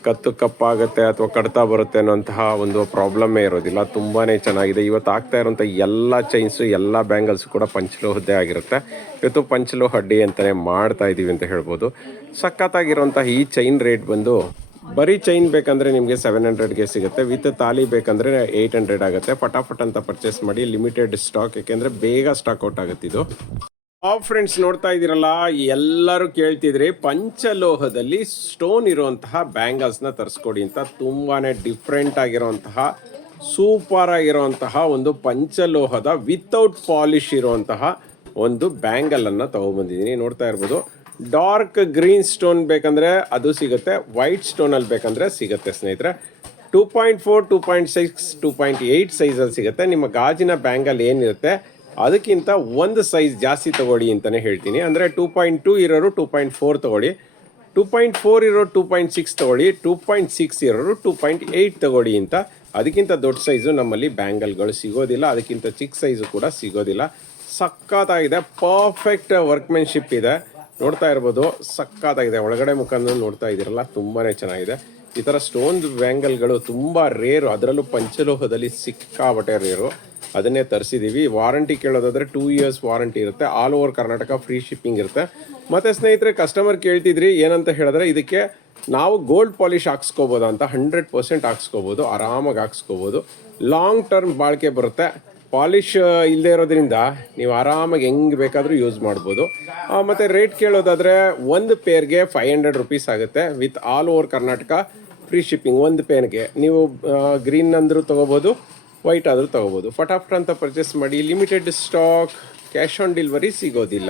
ಕತ್ತು ಕಪ್ಪಾಗುತ್ತೆ ಅಥವಾ ಕಡ್ತಾ ಬರುತ್ತೆ ಅನ್ನೋಂತಹ ಒಂದು ಪ್ರಾಬ್ಲಮ್ಮೇ ಇರೋದಿಲ್ಲ. ತುಂಬಾ ಚೆನ್ನಾಗಿದೆ. ಇವತ್ತು ಆಗ್ತಾ ಇರೋಂಥ ಎಲ್ಲ ಚೈನ್ಸು, ಎಲ್ಲ ಬ್ಯಾಂಗಲ್ಸು ಕೂಡ ಪಂಚಲೋಹದ್ದೇ ಆಗಿರುತ್ತೆ. ಇವತ್ತು ಪಂಚಲೋಹ ಡೇ ಅಂತಲೇ ಮಾಡ್ತಾ ಇದ್ದೀವಿ ಅಂತ ಹೇಳ್ಬೋದು. ಸಖತ್ತಾಗಿರೋಂಥ ಈ ಚೈನ್ ರೇಟ್ ಬಂದು, ಬರೀ ಚೈನ್ ಬೇಕಂದರೆ ನಿಮಗೆ 700ಗೆ ಸಿಗುತ್ತೆ, ವಿತ್ ತಾಲಿ ಬೇಕಂದರೆ 800 ಆಗುತ್ತೆ. ಫಟಾಫಟ್ ಅಂತ ಪರ್ಚೇಸ್ ಮಾಡಿ, ಲಿಮಿಟೆಡ್ ಸ್ಟಾಕ್, ಯಾಕೆಂದರೆ ಬೇಗ ಸ್ಟಾಕ್ ಔಟ್ ಆಗುತ್ತೆ ಇದು. ಫ್ರೆಂಡ್ಸ್, ನೋಡ್ತಾ ಇದ್ದೀರಲ್ಲ, ಎಲ್ಲರೂ ಕೇಳ್ತಿದ್ರಿ ಪಂಚಲೋಹದಲ್ಲಿ ಸ್ಟೋನ್ ಇರುವಂತಹ ಬ್ಯಾಂಗಲ್ಸ್ನ ತರಿಸ್ಕೊಡಿ ಅಂತ. ತುಂಬಾ ಡಿಫ್ರೆಂಟ್ ಆಗಿರುವಂತಹ, ಸೂಪರ್ ಆಗಿರುವಂತಹ ಒಂದು ಪಂಚಲೋಹದ ವಿತೌಟ್ ಪಾಲಿಶ್ ಇರುವಂತಹ ಒಂದು ಬ್ಯಾಂಗಲನ್ನು ತೊಗೊಬಂದಿದ್ದೀನಿ. ನೋಡ್ತಾ ಇರ್ಬೋದು. ಡಾರ್ಕ್ ಗ್ರೀನ್ ಸ್ಟೋನ್ ಬೇಕಂದರೆ ಅದು ಸಿಗುತ್ತೆ, ವೈಟ್ ಸ್ಟೋನಲ್ಲಿ ಬೇಕಂದರೆ ಸಿಗುತ್ತೆ ಸ್ನೇಹಿತರೆ. 2.4, 2.6, 2.8 ಸೈಜಲ್ಲಿ ಸಿಗುತ್ತೆ. ನಿಮ್ಮ ಗಾಜಿನ ಬ್ಯಾಂಗಲ್ ಏನಿರುತ್ತೆ ಅದಕ್ಕಿಂತ ಒಂದು ಸೈಜ್ ಜಾಸ್ತಿ ತೊಗೊಳ್ಳಿ ಅಂತಲೇ ಹೇಳ್ತೀನಿ. ಅಂದರೆ 2.2 ಇರೋರು 2.4 ತೊಗೊಳ್ಳಿ, 2.4 ಇರೋರು 2.6 ತೊಗೊಳ್ಳಿ, 2.6 ಇರೋರು 2.8 ತೊಗೊಳ್ಳಿ ಅಂತ. ಅದಕ್ಕಿಂತ ದೊಡ್ಡ ಸೈಜು ನಮ್ಮಲ್ಲಿ ಬ್ಯಾಂಗಲ್ಗಳು ಸಿಗೋದಿಲ್ಲ, ಅದಕ್ಕಿಂತ ಚಿಕ್ಕ ಸೈಜು ಕೂಡ ಸಿಗೋದಿಲ್ಲ. ಸಖತ್ತಾಗಿದೆ, ಪರ್ಫೆಕ್ಟ್ ವರ್ಕ್ಮೆನ್ಶಿಪ್ ಇದೆ. ನೋಡ್ತಾ ಇರ್ಬೋದು, ಸಖತ್ತಾಗಿದೆ. ಒಳಗಡೆ ಮುಖಾಂತರ ನೋಡ್ತಾ ಇದ್ದೀರಲ್ಲ, ತುಂಬಾ ಚೆನ್ನಾಗಿದೆ. ಈ ಥರ ಸ್ಟೋನ್ ಬ್ಯಾಂಗಲ್ಗಳು ತುಂಬ ರೇರು, ಅದರಲ್ಲೂ ಪಂಚಲೋಹದಲ್ಲಿ ಸಿಕ್ಕಾಬಟ್ಟೆ ರೇರು. ಅದನ್ನೇ ತರಿಸಿದ್ದೀವಿ. ವಾರಂಟಿ ಕೇಳೋದಾದರೆ 2 years ವಾರಂಟಿ ಇರುತ್ತೆ. All over Karnataka free shipping ಇರುತ್ತೆ. ಮತ್ತು ಸ್ನೇಹಿತರೆ, ಕಸ್ಟಮರ್ ಕೇಳ್ತಿದ್ರಿ ಏನಂತ ಹೇಳಿದ್ರೆ, ಇದಕ್ಕೆ ನಾವು ಗೋಲ್ಡ್ ಪಾಲಿಶ್ ಹಾಕ್ಸ್ಕೋಬೋದಾ ಅಂತ. 100% ಹಾಕ್ಸ್ಕೋಬೋದು, ಆರಾಮಾಗಿ ಹಾಕ್ಸ್ಕೋಬೋದು. ಲಾಂಗ್ ಟರ್ಮ್ ಬಾಳಿಕೆ ಬರುತ್ತೆ. ಪಾಲಿಶ್ ಇಲ್ಲದೆ ಇರೋದ್ರಿಂದ ನೀವು ಆರಾಮಾಗಿ ಹೆಂಗೆ ಬೇಕಾದರೂ ಯೂಸ್ ಮಾಡ್ಬೋದು. ಮತ್ತು ರೇಟ್ ಕೇಳೋದಾದರೆ ಒಂದು ಪೇರ್ಗೆ 500 rupees ಆಗುತ್ತೆ, with all over Karnataka free shipping. ಒಂದು ಪೇರ್ಗೆ ನೀವು ಗ್ರೀನ್ ಅಂದರೂ ತೊಗೋಬೋದು, ವೈಟ್ ಆದರೂ ತೊಗೋಬೋದು. ಫಟಾಫಟ್ ಅಂತ ಪರ್ಚೇಸ್ ಮಾಡಿ, limited stock, cash on delivery ಸಿಗೋದಿಲ್ಲ.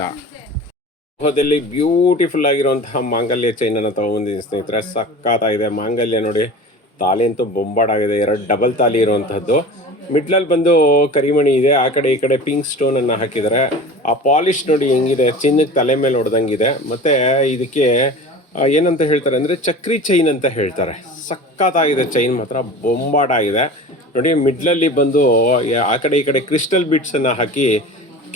ಹೋದಲ್ಲಿ ಬ್ಯೂಟಿಫುಲ್ ಆಗಿರುವಂತಹ ಮಾಂಗಲ್ಯ ಚೈನನ್ನು ತೊಗೊಂಡಿದ್ದೀನಿ ಸ್ನೇಹಿತರೆ. ಸಖತ್ತಾಗಿದೆ ಮಾಂಗಲ್ಯ ನೋಡಿ. ತಾಲಿ ಅಂತೂ ಬೊಂಬಾಡಾಗಿದೆ, 2 ಡಬಲ್ ತಾಲಿ ಇರುವಂಥದ್ದು. ಮಿಡ್ಲಲ್ಲಿ ಬಂದು ಕರಿಮಣಿ ಇದೆ, ಆ ಕಡೆ ಈ ಕಡೆ ಪಿಂಕ್ ಸ್ಟೋನನ್ನು ಹಾಕಿದ್ದಾರೆ. ಆ ಪಾಲಿಶ್ ನೋಡಿ ಹೆಂಗಿದೆ, ಚಿನ್ನಕ್ಕೆ ತಲೆ ಮೇಲೆ ಹೊಡೆದಂಗಿದೆ. ಮತ್ತು ಇದಕ್ಕೆ ಏನಂತ ಹೇಳ್ತಾರೆ ಅಂದರೆ ಚಕ್ರಿ ಚೈನ್ ಅಂತ ಹೇಳ್ತಾರೆ. ಸಖತ್ತಾಗಿದೆ ಚೈನ್, ಮಾತ್ರ ಬೊಂಬಾಡಾಗಿದೆ ನೋಡಿ. ಮಿಡ್ಲಲ್ಲಿ ಬಂದು ಆ ಕಡೆ ಈ ಕಡೆ ಕ್ರಿಸ್ಟಲ್ ಬಿಟ್ಸನ್ನು ಹಾಕಿ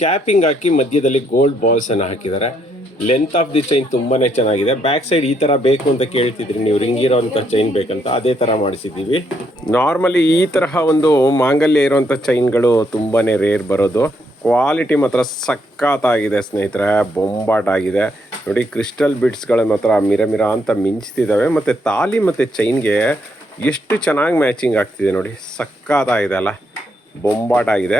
ಕ್ಯಾಪಿಂಗ್ ಹಾಕಿ ಮಧ್ಯದಲ್ಲಿ ಗೋಲ್ಡ್ ಬಾಲ್ಸನ್ನು ಹಾಕಿದ್ದಾರೆ. ಲೆಂತ್ ಆಫ್ ದಿ ಚೈನ್ ತುಂಬಾ ಚೆನ್ನಾಗಿದೆ. ಬ್ಯಾಕ್ ಸೈಡ್ ಈ ಥರ ಬೇಕು ಅಂತ ಕೇಳ್ತಿದ್ರಿ ನೀವು, ರಿಂಗ್ ಇರೋವಂಥ ಚೈನ್ ಬೇಕಂತ, ಅದೇ ಥರ ಮಾಡಿಸಿದ್ದೀವಿ. ನಾರ್ಮಲಿ ಈ ತರಹ ಒಂದು ಮಾಂಗಲ್ಯ ಇರುವಂಥ ಚೈನ್ಗಳು ತುಂಬಾ ರೇರ್ ಬರೋದು. ಕ್ವಾಲಿಟಿ ಮಾತ್ರ ಸಖತ್ತಾಗಿದೆ ಸ್ನೇಹಿತರೆ, ಬೊಂಬಾಟಾಗಿದೆ ನೋಡಿ. ಕ್ರಿಸ್ಟಲ್ ಬಿಡ್ಸ್ಗಳು ಮಾತ್ರ ಮಿರ ಅಂತ ಮಿಂಚ್ತಿದ್ದಾವೆ. ಮತ್ತು ತಾಲಿ ಮತ್ತು ಚೈನ್ಗೆ ಎಷ್ಟು ಚೆನ್ನಾಗಿ ಮ್ಯಾಚಿಂಗ್ ಆಗ್ತಿದೆ ನೋಡಿ, ಸಖತ್ತಾಗಿದೆ ಅಲ್ಲ, ಬೊಂಬಾಟಾಗಿದೆ.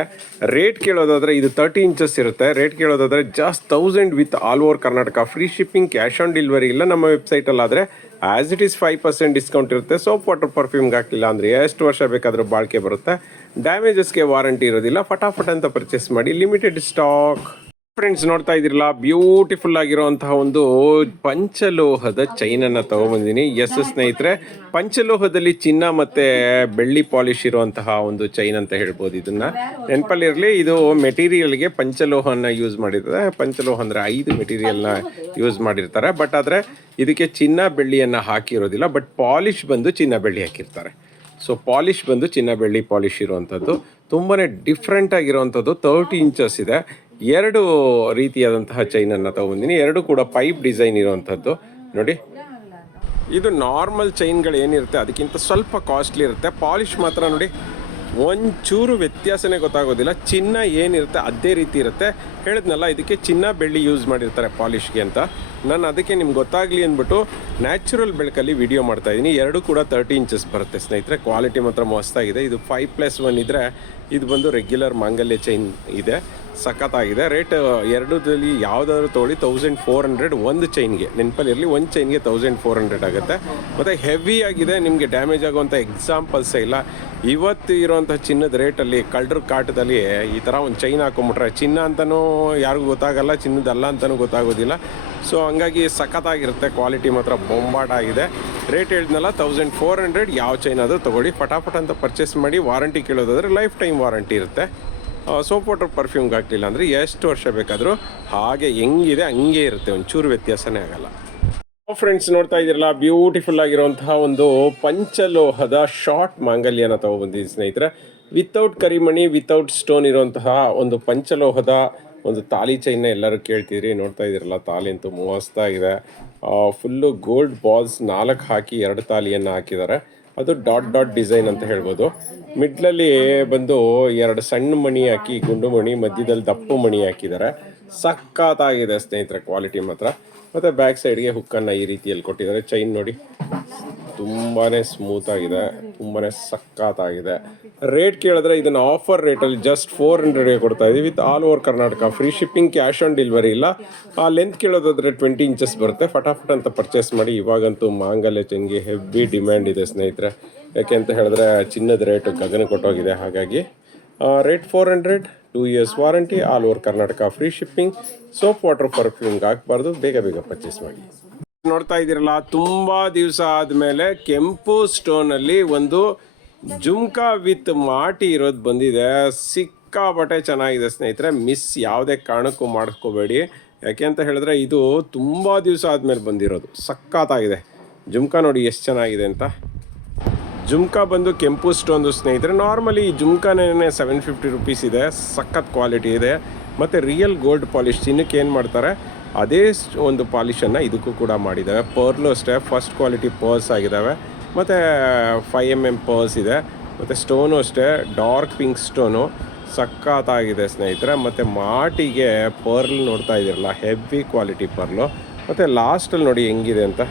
ರೇಟ್ ಕೇಳೋದಾದರೆ ಇದು 30 ಇಂಚಸ್ ಇರುತ್ತೆ. ರೇಟ್ ಕೇಳೋದಾದರೆ just 1000 with all over Karnataka, free shipping, cash on delivery ಇಲ್ಲ. ನಮ್ಮ ವೆಬ್ಸೈಟಲ್ಲಾದರೆ ಆ್ಯಸ್ ಇಟ್ ಈಸ್ 5% ಡಿಸ್ಕೌಂಟ್ ಇರುತ್ತೆ. ಸೋಪ್ ವಾಟರ್ ಪರ್ಫ್ಯೂಮ್ಗೆ ಹಾಕಿಲ್ಲ ಅಂದರೆ ಎಷ್ಟು ವರ್ಷ ಬೇಕಾದರೂ ಬಾಳಿಕೆ ಬರುತ್ತೆ. ಡ್ಯಾಮೇಜಸ್ಗೆ ವಾರಂಟಿ ಇರೋದಿಲ್ಲ. ಫಟಾಫಟ್ ಅಂತ ಪರ್ಚೇಸ್ ಮಾಡಿ, ಲಿಮಿಟೆಡ್ ಸ್ಟಾಕ್. ಫ್ರೆಂಡ್ಸ್ ನೋಡ್ತಾ ಇದ್ದೀರಲ್ಲ, ಬ್ಯೂಟಿಫುಲ್ ಆಗಿರುವಂತಹ ಒಂದು ಪಂಚಲೋಹದ ಚೈನನ್ನು ತೊಗೊಂಬಂದಿನಿ. ಎಸ್ ಸ್ನೇಹಿತರೆ, ಪಂಚಲೋಹದಲ್ಲಿ ಚಿನ್ನ ಮತ್ತು ಬೆಳ್ಳಿ ಪಾಲಿಶ್ ಇರುವಂತಹ ಒಂದು ಚೈನ್ ಅಂತ ಹೇಳ್ಬೋದು. ಇದನ್ನು ನೆನಪಲ್ಲಿರಲಿ, ಇದು ಮೆಟೀರಿಯಲ್ಗೆ ಪಂಚಲೋಹನ ಯೂಸ್ ಮಾಡಿದ್ದಾರೆ. ಪಂಚಲೋಹ ಅಂದರೆ 5 ಮೆಟೀರಿಯಲ್ನ ಯೂಸ್ ಮಾಡಿರ್ತಾರೆ. ಬಟ್ ಆದರೆ ಇದಕ್ಕೆ ಚಿನ್ನ ಬೆಳ್ಳಿಯನ್ನು ಹಾಕಿರೋದಿಲ್ಲ. ಬಟ್ ಪಾಲಿಶ್ ಬಂದು ಚಿನ್ನ ಬೆಳ್ಳಿ ಹಾಕಿರ್ತಾರೆ. ಸೊ ಪಾಲಿಶ್ ಬಂದು ಚಿನ್ನ ಬೆಳ್ಳಿ ಪಾಲಿಶ್ ಇರುವಂಥದ್ದು, ತುಂಬಾ ಡಿಫ್ರೆಂಟ್ ಆಗಿರುವಂಥದ್ದು. 30 ಇಂಚಸ್ ಇದೆ. 2 ರೀತಿಯಾದಂತಹ ಚೈನನ್ನು ತೊಗೊಂಡಿನಿ. 2 ಕೂಡ ಪೈಪ್ ಡಿಸೈನ್ ಇರುವಂಥದ್ದು ನೋಡಿ. ಇದು ನಾರ್ಮಲ್ ಚೈನ್ಗಳು ಏನಿರುತ್ತೆ ಅದಕ್ಕಿಂತ ಸ್ವಲ್ಪ ಕಾಸ್ಟ್ಲಿ ಇರುತ್ತೆ. ಪಾಲಿಶ್ ಮಾತ್ರ ನೋಡಿ ಒಂಚೂರು ವ್ಯತ್ಯಾಸನೇ ಗೊತ್ತಾಗೋದಿಲ್ಲ. ಚಿನ್ನ ಏನಿರುತ್ತೆ ಅದೇ ರೀತಿ ಇರುತ್ತೆ. ಹೇಳಿದ್ನಲ್ಲ, ಇದಕ್ಕೆ ಚಿನ್ನ ಬೆಳ್ಳಿ ಯೂಸ್ ಮಾಡಿರ್ತಾರೆ ಪಾಲಿಷ್ಗೆ ಅಂತ. ನಾನು ಅದಕ್ಕೆ ನಿಮ್ಗೆ ಗೊತ್ತಾಗಲಿ ಅಂದ್ಬಿಟ್ಟು ನ್ಯಾಚುರಲ್ ಬೆಳಕಲ್ಲಿ ವಿಡಿಯೋ ಮಾಡ್ತಾಯಿದ್ದೀನಿ. 2 ಕೂಡ 30 ಇಂಚಸ್ ಬರುತ್ತೆ ಸ್ನೇಹಿತರೆ. ಕ್ವಾಲಿಟಿ ಮಾತ್ರ ಮಸ್ತಾಗಿದೆ. ಇದು 5+1 ಇದ್ದರೆ, ಇದು ಬಂದು ರೆಗ್ಯುಲರ್ ಮಾಂಗಲ್ಯ ಚೈನ್ ಇದೆ. ಸಖತ್ತಾಗಿದೆ. ರೇಟ್ 2ರಲ್ಲಿ ಯಾವುದಾದ್ರು ತೊಗೊಳ್ಳಿ 1400 ಒಂದು ಚೈನ್ಗೆ. ನೆನಪಲ್ಲಿರಲಿ, ಒಂದು ಚೈನ್ಗೆ 1400 ಆಗುತ್ತೆ. ಮತ್ತು ಹೆವಿ ಆಗಿದೆ, ನಿಮಗೆ ಡ್ಯಾಮೇಜ್ ಆಗುವಂಥ ಎಕ್ಸಾಂಪಲ್ಸೇ ಇಲ್ಲ. ಇವತ್ತು ಇರೋವಂಥ ಚಿನ್ನದ ರೇಟಲ್ಲಿ ಕಳ್ಳರ ಕಾಟದಲ್ಲಿ ಈ ಥರ ಒಂದು ಚೈನ್ ಹಾಕೊಂಬಿಟ್ರೆ ಚಿನ್ನ ಅಂತಲೂ ಯಾರಿಗೂ ಗೊತ್ತಾಗಲ್ಲ, ಚಿನ್ನದಲ್ಲ ಅಂತಲೂ ಗೊತ್ತಾಗೋದಿಲ್ಲ. ಸೊ ಹಂಗಾಗಿ ಸಖತ್ತಾಗಿರುತ್ತೆ. ಕ್ವಾಲಿಟಿ ಮಾತ್ರ ಬೊಂಬಾಟಾಗಿದೆ. ರೇಟ್ ಹೇಳಿದ್ನಲ್ಲ 1400. ಯಾವ ಚೈನ್ ಆದರೂ ತೊಗೊಳ್ಳಿ, ಫಟಾಫಟ್ ಅಂತ ಪರ್ಚೇಸ್ ಮಾಡಿ. ವಾರಂಟಿ ಕೇಳೋದಾದರೆ ಲೈಫ್ ಟೈಮ್ ವಾರಂಟಿ ಇರುತ್ತೆ. ಸೋಪ್ ವಾಟರ್ ಪರ್ಫ್ಯೂಮ್ಗೆ ಹಾಕಲಿಲ್ಲ ಅಂದರೆ ಎಷ್ಟು ವರ್ಷ ಬೇಕಾದರೂ ಹಾಗೆ ಹೆಂಗಿದೆ ಹಂಗೆ ಇರುತ್ತೆ, ಒಂಚೂರು ವ್ಯತ್ಯಾಸನೇ ಆಗಲ್ಲ. ಫ್ರೆಂಡ್ಸ್ ನೋಡ್ತಾ ಇದ್ದೀರಲ್ಲ, ಬ್ಯೂಟಿಫುಲ್ ಆಗಿರುವಂತಹ ಒಂದು ಪಂಚಲೋಹದ ಶಾರ್ಟ್ ಮಾಂಗಲ್ಯನ ತೊಗೊಬಂದಿದ್ದೀನಿ ಸ್ನೇಹಿತರೆ. ವಿತೌಟ್ ಕರಿಮಣಿ, ವಿತೌಟ್ ಸ್ಟೋನ್ ಇರುವಂತಹ ಒಂದು ಪಂಚಲೋಹದ ಒಂದು ತಾಲಿ ಚೈನ್ನ ಎಲ್ಲರೂ ಕೇಳ್ತಿದ್ರಿ. ನೋಡ್ತಾ ಇದ್ದೀರಲ್ಲ, ತಾಲಿ ಅಂತೂ ಮಸ್ತಾಗಿದೆ. ಫುಲ್ಲು ಗೋಲ್ಡ್ ಬಾಲ್ಸ್ 4 ಹಾಕಿ 2 ತಾಲಿಯನ್ನು ಹಾಕಿದ್ದಾರೆ. ಅದು ಡಾಟ್ ಡಿಸೈನ್ ಅಂತ ಹೇಳ್ಬೋದು. ಮಿಡ್ಲಲ್ಲಿ ಬಂದು 2 ಸಣ್ಣ ಮಣಿ ಹಾಕಿ, ಗುಂಡು ಮಣಿ, ಮಧ್ಯದಲ್ಲಿ ದಪ್ಪು ಮಣಿ ಹಾಕಿದ್ದಾರೆ. ಸಖತ್ತಾಗಿದೆ ಸ್ನೇಹಿತರೆ, ಕ್ವಾಲಿಟಿ ಮಾತ್ರ. ಮತ್ತು ಬ್ಯಾಕ್ ಸೈಡ್ಗೆ ಹುಕ್ಕನ್ನು ಈ ರೀತಿಯಲ್ಲಿ ಕೊಟ್ಟಿದ್ದಾರೆ. ಚೈನ್ ನೋಡಿ, ತುಂಬಾ ಸ್ಮೂತಾಗಿದೆ, ತುಂಬಾ ಸಖತ್ತಾಗಿದೆ. ರೇಟ್ ಕೇಳಿದ್ರೆ ಇದನ್ನು ಆಫರ್ ರೇಟಲ್ಲಿ ಜಸ್ಟ್ 400ಗೆ ಕೊಡ್ತಾ ಇದ್ದೀವಿ with all over Karnataka, free shipping, cash on delivery ಇಲ್ಲ. ಆ ಲೆಂತ್ ಕೇಳೋದಾದರೆ 20 ಇಂಚಸ್ ಬರುತ್ತೆ. ಫಟಾಫಟ್ ಅಂತ ಪರ್ಚೇಸ್ ಮಾಡಿ. ಇವಾಗಂತೂ ಮಾಂಗಲ್ಯ ಚೈನ್ಗೆ ಹೆವಿ ಡಿಮ್ಯಾಂಡ್ ಇದೆ ಸ್ನೇಹಿತರೆ. ಯಾಕೆ ಅಂತ ಹೇಳಿದ್ರೆ ಚಿನ್ನದ ರೇಟು ಗಗನ ಕೊಟ್ಟೋಗಿದೆ. ಹಾಗಾಗಿ rate 400, 2 years warranty, all over Karnataka, free shipping. Soap water ಪರ್ಫ್ಯೂಮ್ಗೆ ಹಾಕಬಾರ್ದು, ಬೇಗ ಪರ್ಚೇಸ್ ಮಾಡಿ. ನೋಡ್ತಾ ಇದ್ದೀರಲ್ಲ, ತುಂಬ ದಿವಸ ಆದಮೇಲೆ ಕೆಂಪು ಸ್ಟೋನಲ್ಲಿ ಒಂದು ಜುಮ್ಕಾ ವಿತ್ ಮಾಟಿ ಇರೋದು ಬಂದಿದೆ. ಸಿಕ್ಕಾಪಟ್ಟೆ ಚೆನ್ನಾಗಿದೆ ಸ್ನೇಹಿತರೆ. ಮಿಸ್ ಯಾವುದೇ ಕಾರಣಕ್ಕೂ ಮಾಡ್ಕೋಬೇಡಿ. ಯಾಕೆ ಅಂತ ಹೇಳಿದ್ರೆ ಇದು ತುಂಬ ದಿವಸ ಆದಮೇಲೆ ಬಂದಿರೋದು. ಸಖತ್ತಾಗಿದೆ. ಜುಮ್ಕಾ ನೋಡಿ ಎಷ್ಟು ಚೆನ್ನಾಗಿದೆ ಅಂತ. ಜುಮ್ಕಾ ಬಂದು ಕೆಂಪು ಸ್ಟೋನ್ದು ಸ್ನೇಹಿತರೆ. ನಾರ್ಮಲಿ ಈ ಜುಮ್ಕಾನೇ 750 ರುಪೀಸ್ ಇದೆ. ಸಖತ್ ಕ್ವಾಲಿಟಿ ಇದೆ. ಮತ್ತು ರಿಯಲ್ ಗೋಲ್ಡ್ ಪಾಲಿಶ್, ಚಿನ್ನಕ್ಕೆ ಏನು ಮಾಡ್ತಾರೆ ಅದೇ ಒಂದು ಪಾಲಿಶನ್ನು ಇದಕ್ಕೂ ಕೂಡ ಮಾಡಿದ್ದಾವೆ. ಪರ್ಲು ಅಷ್ಟೇ ಫಸ್ಟ್ ಕ್ವಾಲಿಟಿ ಪರ್ಲ್ಸ್ ಆಗಿದ್ದಾವೆ. ಮತ್ತು 5mm ಪರ್ಲ್ಸ್ ಇದೆ. ಮತ್ತು ಸ್ಟೋನು ಅಷ್ಟೇ ಡಾರ್ಕ್ ಪಿಂಕ್ ಸ್ಟೋನು, ಸಖತ್ತಾಗಿದೆ ಸ್ನೇಹಿತರೆ. ಮತ್ತು ಮಾಟಿಗೆ ಪರ್ಲ್ ನೋಡ್ತಾ ಇದ್ದೀರಲ್ಲ, ಹೆವಿ ಕ್ವಾಲಿಟಿ ಪರ್ಲು. ಮತ್ತು ಲಾಸ್ಟಲ್ಲಿ ನೋಡಿ ಹೆಂಗಿದೆ ಅಂತ.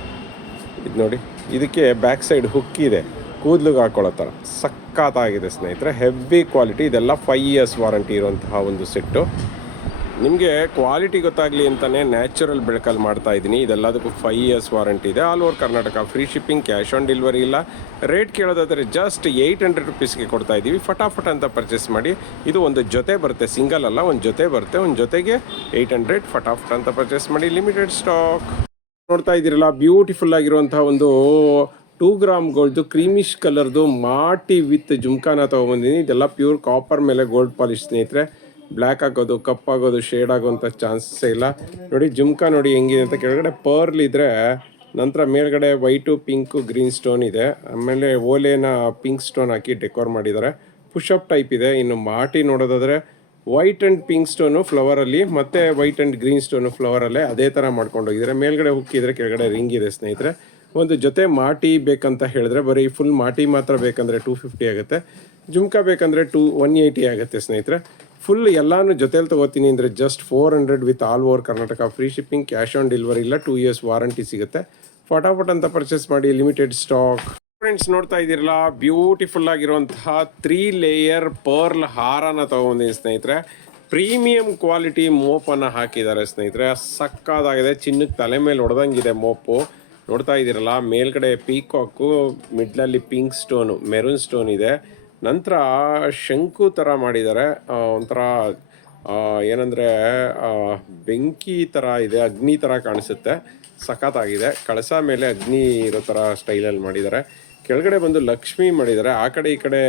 ಇದು ನೋಡಿ, ಇದಕ್ಕೆ ಬ್ಯಾಕ್ ಸೈಡ್ ಹುಕ್ಕಿದೆ, ಕೂದಲಿಗೆ ಹಾಕೊಳ್ಳೋ ಥರ. ಸಖತ್ತಾಗಿದೆ ಸ್ನೇಹಿತರೆ, ಹೆವಿ ಕ್ವಾಲಿಟಿ. ಇದೆಲ್ಲ 5 years ವಾರಂಟಿ ಇರುವಂತಹ ಒಂದು ಸೆಟ್ಟು. ನಿಮಗೆ ಕ್ವಾಲಿಟಿ ಗೊತ್ತಾಗಲಿ ಅಂತಲೇ ನ್ಯಾಚುರಲ್ ಬೆಳಕಲ್ಲಿ ಮಾಡ್ತಾಯಿದ್ದೀನಿ. ಇದೆಲ್ಲದಕ್ಕೂ 5 years ವಾರಂಟಿ ಇದೆ. All over Karnataka, free shipping, cash on delivery ಇಲ್ಲ. ರೇಟ್ ಕೇಳೋದಾದರೆ ಜಸ್ಟ್ 800 ರುಪೀಸ್ಗೆ ಕೊಡ್ತಾ ಇದ್ದೀವಿ. ಫಟಾಫಟ್ ಅಂತ ಪರ್ಚೇಸ್ ಮಾಡಿ. ಇದು ಒಂದು ಜೊತೆ ಬರುತ್ತೆ, ಸಿಂಗಲ್ ಅಲ್ಲ, ಒಂದು ಜೊತೆ ಬರುತ್ತೆ. ಒಂದು ಜೊತೆಗೆ 800. ಫಟಾಫಟ್ ಅಂತ ಪರ್ಚೇಸ್ ಮಾಡಿ, ಲಿಮಿಟೆಡ್ ಸ್ಟಾಕ್. ನೋಡ್ತಾ ಇದ್ದೀರಲ್ಲ, ಬ್ಯೂಟಿಫುಲ್ ಆಗಿರುವಂತಹ ಒಂದು 2 ಗ್ರಾಮ್ ಗೋಲ್ಡ್ದು ಕ್ರೀಮಿಶ್ ಕಲರ್ದು ಮಾಟಿ ವಿತ್ ಜುಮ್ಕಾನ ತೊಗೊಂಬಂದಿನಿ. ಇದೆಲ್ಲ ಪ್ಯೂರ್ ಕಾಪರ್ ಮೇಲೆ ಗೋಲ್ಡ್ ಪಾಲಿಶ್ ಸ್ನೇಹಿತರೆ. ಬ್ಲ್ಯಾಕ್ ಆಗೋದು, ಕಪ್ಪಾಗೋದು, ಶೇಡ್ ಆಗೋಂಥ ಚಾನ್ಸೇ ಇಲ್ಲ. ನೋಡಿ ಜುಮ್ಕಾ ನೋಡಿ ಹೆಂಗಿದೆ ಅಂತ. ಕೆಳಗಡೆ ಪರ್ಲ್ ಇದ್ದರೆ, ನಂತರ ಮೇಲ್ಗಡೆ ವೈಟು, ಪಿಂಕು, ಗ್ರೀನ್ ಸ್ಟೋನ್ ಇದೆ. ಆಮೇಲೆ ಓಲೆನ ಪಿಂಕ್ ಸ್ಟೋನ್ ಹಾಕಿ ಡೆಕೋರ್ ಮಾಡಿದ್ದಾರೆ. ಪುಷಪ್ ಟೈಪ್ ಇದೆ. ಇನ್ನು ಮಾಟಿ ನೋಡೋದಾದರೆ ವೈಟ್ ಆ್ಯಂಡ್ ಪಿಂಕ್ ಸ್ಟೋನು ಫ್ಲವರಲ್ಲಿ, ಮತ್ತು ವೈಟ್ ಆ್ಯಂಡ್ ಗ್ರೀನ್ ಸ್ಟೋನು ಫ್ಲವರಲ್ಲೇ ಅದೇ ಥರ ಮಾಡ್ಕೊಂಡೋಗಿದ್ದಾರೆ. ಮೇಲ್ಗಡೆ ಹುಕ್ಕಿದ್ರೆ ಕೆಳಗಡೆ ರಿಂಗ್ ಇದೆ ಸ್ನೇಹಿತರೆ. ಒಂದು ಜೊತೆ ಮಾಟಿ ಬೇಕಂತ ಹೇಳಿದ್ರೆ ಬರೀ ಫುಲ್ ಮಾಟಿ ಮಾತ್ರ ಬೇಕಂದರೆ 250 ಆಗುತ್ತೆ. ಜುಮ್ಕಾ ಬೇಕಂದರೆ 180 ಆಗುತ್ತೆ ಸ್ನೇಹಿತರೆ. ಫುಲ್ ಎಲ್ಲಾನು ಜೊತೆಲಿ ತೊಗೋತೀನಿ ಅಂದರೆ just 400 with all over Karnataka. Free shipping, cash on delivery ಇಲ್ಲ, 2 years ವಾರಂಟಿ ಸಿಗುತ್ತೆ. ಫಟಾಫಟ್ ಅಂತ ಪರ್ಚೇಸ್ ಮಾಡಿ, ಲಿಮಿಟೆಡ್ ಸ್ಟಾಕ್. ಫ್ರೆಂಡ್ಸ್ ನೋಡ್ತಾ ಇದ್ದೀರಲ್ಲ, ಬ್ಯೂಟಿಫುಲ್ ಆಗಿರುವಂತಹ 3 ಲೇಯರ್ ಪರ್ಲ್ ಹಾರನ ತೊಗೊಂಡಿದ್ದೀನಿ ಸ್ನೇಹಿತರೆ. ಪ್ರೀಮಿಯಂ ಕ್ವಾಲಿಟಿ ಮೋಪನ್ನು ಹಾಕಿದ್ದಾರೆ ಸ್ನೇಹಿತರೆ. ಸಕ್ಕದಾಗಿದೆ. ಚಿನ್ನಕ್ಕೆ ತಲೆ ಮೇಲೆ ಹೊಡೆದಂಗಿದೆ ಮೋಪು. ನೋಡ್ತಾ ಇದ್ದೀರಲ್ಲ, ಮೇಲ್ಗಡೆ ಪೀಕಾಕು, ಮಿಡ್ಲಲ್ಲಿ ಪಿಂಕ್ ಸ್ಟೋನು, ಮೆರೂನ್ ಸ್ಟೋನ್ ಇದೆ. ನಂತರ ಶಂಕು ಥರ ಮಾಡಿದ್ದಾರೆ. ಒಂಥರ ಏನಂದರೆ ಬೆಂಕಿ ಥರ ಇದೆ, ಅಗ್ನಿ ಥರ ಕಾಣಿಸುತ್ತೆ. ಸಖತ್ತಾಗಿದೆ. ಕಳಸ ಮೇಲೆ ಅಗ್ನಿ ಇರೋ ಥರ ಸ್ಟೈಲಲ್ಲಿ ಮಾಡಿದ್ದಾರೆ. ಕೆಳಗಡೆ ಬಂದು ಲಕ್ಷ್ಮಿ ಮಾಡಿದ್ದಾರೆ. ಆ ಕಡೆ ಈ ಕಡೆ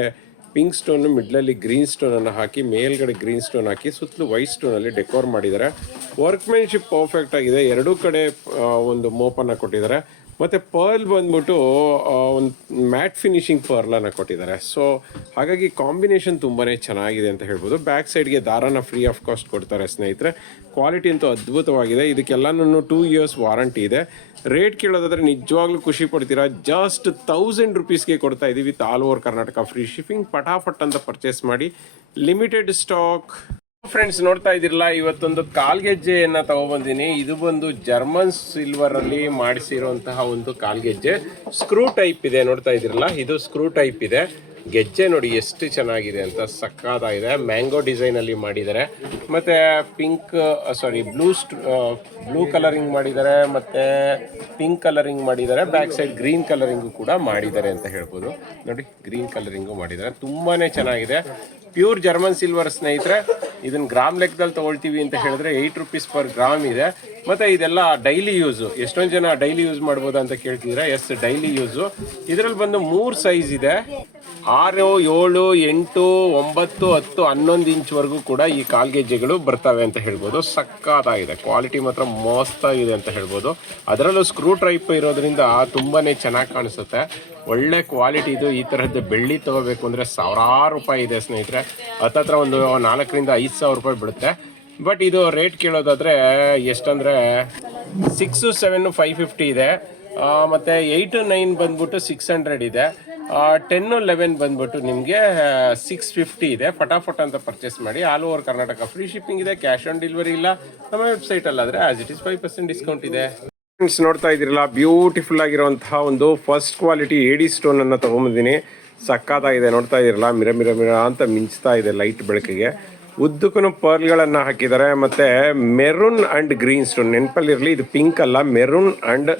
ಪಿಂಕ್ ಸ್ಟೋನು, ಮಿಡ್ಲಲ್ಲಿ ಗ್ರೀನ್ ಸ್ಟೋನನ್ನು ಹಾಕಿ, ಮೇಲ್ಗಡೆ ಗ್ರೀನ್ ಸ್ಟೋನ್ ಹಾಕಿ, ಸುತ್ತಲೂ ವೈಟ್ ಸ್ಟೋನಲ್ಲಿ ಡೆಕೋರ್ ಮಾಡಿದ್ದಾರೆ. ವರ್ಕ್ಮೆನ್ಶಿಪ್ ಪರ್ಫೆಕ್ಟ್ ಆಗಿದೆ. ಎರಡೂ ಕಡೆ ಒಂದು ಮೋಪನ್ನು ಕೊಟ್ಟಿದ್ದಾರೆ. ಮತ್ತು ಪರ್ಲ್ ಬಂದ್ಬಿಟ್ಟು ಒಂದು ಮ್ಯಾಟ್ ಫಿನಿಶಿಂಗ್ ಪರ್ಲನ್ನು ಕೊಟ್ಟಿದ್ದಾರೆ. ಸೊ ಹಾಗಾಗಿ ಕಾಂಬಿನೇಷನ್ ತುಂಬಾ ಚೆನ್ನಾಗಿದೆ ಅಂತ ಹೇಳ್ಬೋದು. ಬ್ಯಾಕ್ ಸೈಡ್ಗೆ ದಾರಾನ ಫ್ರೀ ಆಫ್ ಕಾಸ್ಟ್ ಕೊಡ್ತಾರೆ ಸ್ನೇಹಿತರೆ. ಕ್ವಾಲಿಟಿ ಅಂತೂ ಅದ್ಭುತವಾಗಿದೆ. ಇದಕ್ಕೆಲ್ಲನೂ 2 years ವಾರಂಟಿ ಇದೆ. ರೇಟ್ ಕೇಳೋದಾದರೆ ನಿಜವಾಗ್ಲೂ ಖುಷಿ ಪಡ್ತೀರಾ. ಜಸ್ಟ್ 1000 rupeesಗೆ ಕೊಡ್ತಾ ಇದ್ದೀವಿ with all over Karnataka. Free shipping. ಪಟಾಫಟ್ ಅಂತ ಪರ್ಚೇಸ್ ಮಾಡಿ, ಲಿಮಿಟೆಡ್ ಸ್ಟಾಕ್. ಫ್ರೆಂಡ್ಸ್ ನೋಡ್ತಾ ಇದ್ದೀರಲ್ಲ, ಇವತ್ತೊಂದು ಕಾಲ್ಗೆಜ್ಜೆಯನ್ನು ತಗೊಬಂದಿನಿ. ಇದು ಬಂದು ಜರ್ಮನ್ ಸಿಲ್ವರಲ್ಲಿ ಮಾಡಿಸಿರುವಂತಹ ಒಂದು ಕಾಲ್ಗೆಜ್ಜೆ. ಸ್ಕ್ರೂ ಟೈಪ್ ಇದೆ. ನೋಡ್ತಾ ಇದ್ದೀರಲ್ಲ, ಇದು ಸ್ಕ್ರೂ ಟೈಪ್ ಇದೆ. ಗೆಜ್ಜೆ ನೋಡಿ ಎಷ್ಟು ಚೆನ್ನಾಗಿದೆ ಅಂತ. ಸಕ್ಕತ್ತಾಗಿದೆ. ಮ್ಯಾಂಗೋ ಡಿಸೈನಲ್ಲಿ ಮಾಡಿದ್ದಾರೆ. ಮತ್ತು ಬ್ಲೂ ಕಲರಿಂಗ್ ಮಾಡಿದ್ದಾರೆ, ಮತ್ತು ಪಿಂಕ್ ಕಲರಿಂಗ್ ಮಾಡಿದ್ದಾರೆ. ಬ್ಯಾಕ್ ಸೈಡ್ ಗ್ರೀನ್ ಕಲರಿಂಗು ಕೂಡ ಮಾಡಿದ್ದಾರೆ ಅಂತ ಹೇಳ್ಬೋದು. ನೋಡಿ, ಗ್ರೀನ್ ಕಲರಿಂಗು ಮಾಡಿದ್ದಾರೆ. ತುಂಬಾ ಚೆನ್ನಾಗಿದೆ. ಪ್ಯೂರ್ ಜರ್ಮನ್ ಸಿಲ್ವರ್ ಸ್ನೇಹಿತರೆ. ಇದನ್ನು ಗ್ರಾಮ್ ಲೆಕ್ಕದಲ್ಲಿ ತೊಗೊಳ್ತೀವಿ ಅಂತ ಹೇಳಿದ್ರೆ 8 rupees per ಗ್ರಾಮ್ ಇದೆ. ಮತ್ತು ಇದೆಲ್ಲ ಡೈಲಿ ಯೂಸು. ಎಷ್ಟೊಂದು ಜನ ಡೈಲಿ ಯೂಸ್ ಮಾಡ್ಬೋದು ಅಂತ ಕೇಳ್ತಿದ್ರೆ, ಎಸ್ ಡೈಲಿ ಯೂಸು. ಇದರಲ್ಲಿ ಬಂದು 3 ಸೈಜ್ ಇದೆ. 6, 7, 8, 9, 10, 11 ಇಂಚ್ವರೆಗೂ ಕೂಡ ಈ ಕಾಲ್ಗೆಜ್ಜೆಗಳು ಬರ್ತವೆ ಅಂತ ಹೇಳ್ಬೋದು. ಸಕ್ಕತ್ತಾಗಿದೆ. ಕ್ವಾಲಿಟಿ ಮಾತ್ರ ಮಸ್ತಾಗಿದೆ ಅಂತ ಹೇಳ್ಬೋದು. ಅದರಲ್ಲೂ ಸ್ಕ್ರೂ ಟೈಪ್ ಇರೋದ್ರಿಂದ ತುಂಬಾ ಚೆನ್ನಾಗಿ ಕಾಣಿಸುತ್ತೆ. ಒಳ್ಳೆ ಕ್ವಾಲಿಟಿ ಇದು. ಈ ತರಹದ್ದು ಬೆಳ್ಳಿ ತೊಗೋಬೇಕು ಅಂದರೆ ಸಾವಿರಾರು ರೂಪಾಯಿ ಇದೆ ಸ್ನೇಹಿತರೆ. ಹತ್ತತ್ರ ಒಂದು 4,000 ರಿಂದ 5,000 ರೂಪಾಯಿ ಬಿಡುತ್ತೆ. ಬಟ್ ಇದು ರೇಟ್ ಕೇಳೋದಾದರೆ ಎಷ್ಟಂದರೆ 6, 7, 550 ಇದೆ. ಮತ್ತು 8, 9 ಬಂದ್ಬಿಟ್ಟು 600 ಇದೆ. 10, 11 ಬಂದ್ಬಿಟ್ಟು ನಿಮಗೆ 650 ಇದೆ. ಫಟಾಫಟ್ ಅಂತ ಪರ್ಚೇಸ್ ಮಾಡಿ. All over Karnataka free shipping ಇದೆ. ಕ್ಯಾಶ್ ಆನ್ ಡೆಲಿವರಿ ಇಲ್ಲ. ನಮ್ಮ ವೆಬ್ಸೈಟಲ್ಲಾದರೆ ಆಸ್ ಇಟ್ ಇಸ್ 5% ಡಿಸ್ಕೌಂಟ್ ಇದೆ. ಫ್ರೆಂಡ್ಸ್ ನೋಡ್ತಾ ಇದ್ದೀರಲ್ಲ, ಬ್ಯೂಟಿಫುಲ್ ಆಗಿರುವಂತಹ ಒಂದು ಫಸ್ಟ್ ಕ್ವಾಲಿಟಿ ಏಡಿ ಸ್ಟೋನನ್ನು ತೊಗೊಂಬಂದಿನಿ. ಸಕ್ಕತ್ತಾಗಿದೆ. ನೋಡ್ತಾ ಇದ್ದೀರಲ್ಲ, ಮಿರ ಅಂತ ಮಿಂಚ್ತಾ ಇದೆ ಲೈಟ್ ಬೆಳಕಿಗೆ. ಉದ್ದಕ್ಕೂ ಪರ್ಲ್ಗಳನ್ನು ಹಾಕಿದ್ದಾರೆ. ಮತ್ತು ಮೆರೂನ್ ಆ್ಯಂಡ್ ಗ್ರೀನ್ ಸ್ಟೋನ್, ನೆನಪಲ್ಲಿರಲಿ ಇದು ಪಿಂಕ್ ಅಲ್ಲ, ಮೆರೂನ್ ಆ್ಯಂಡ್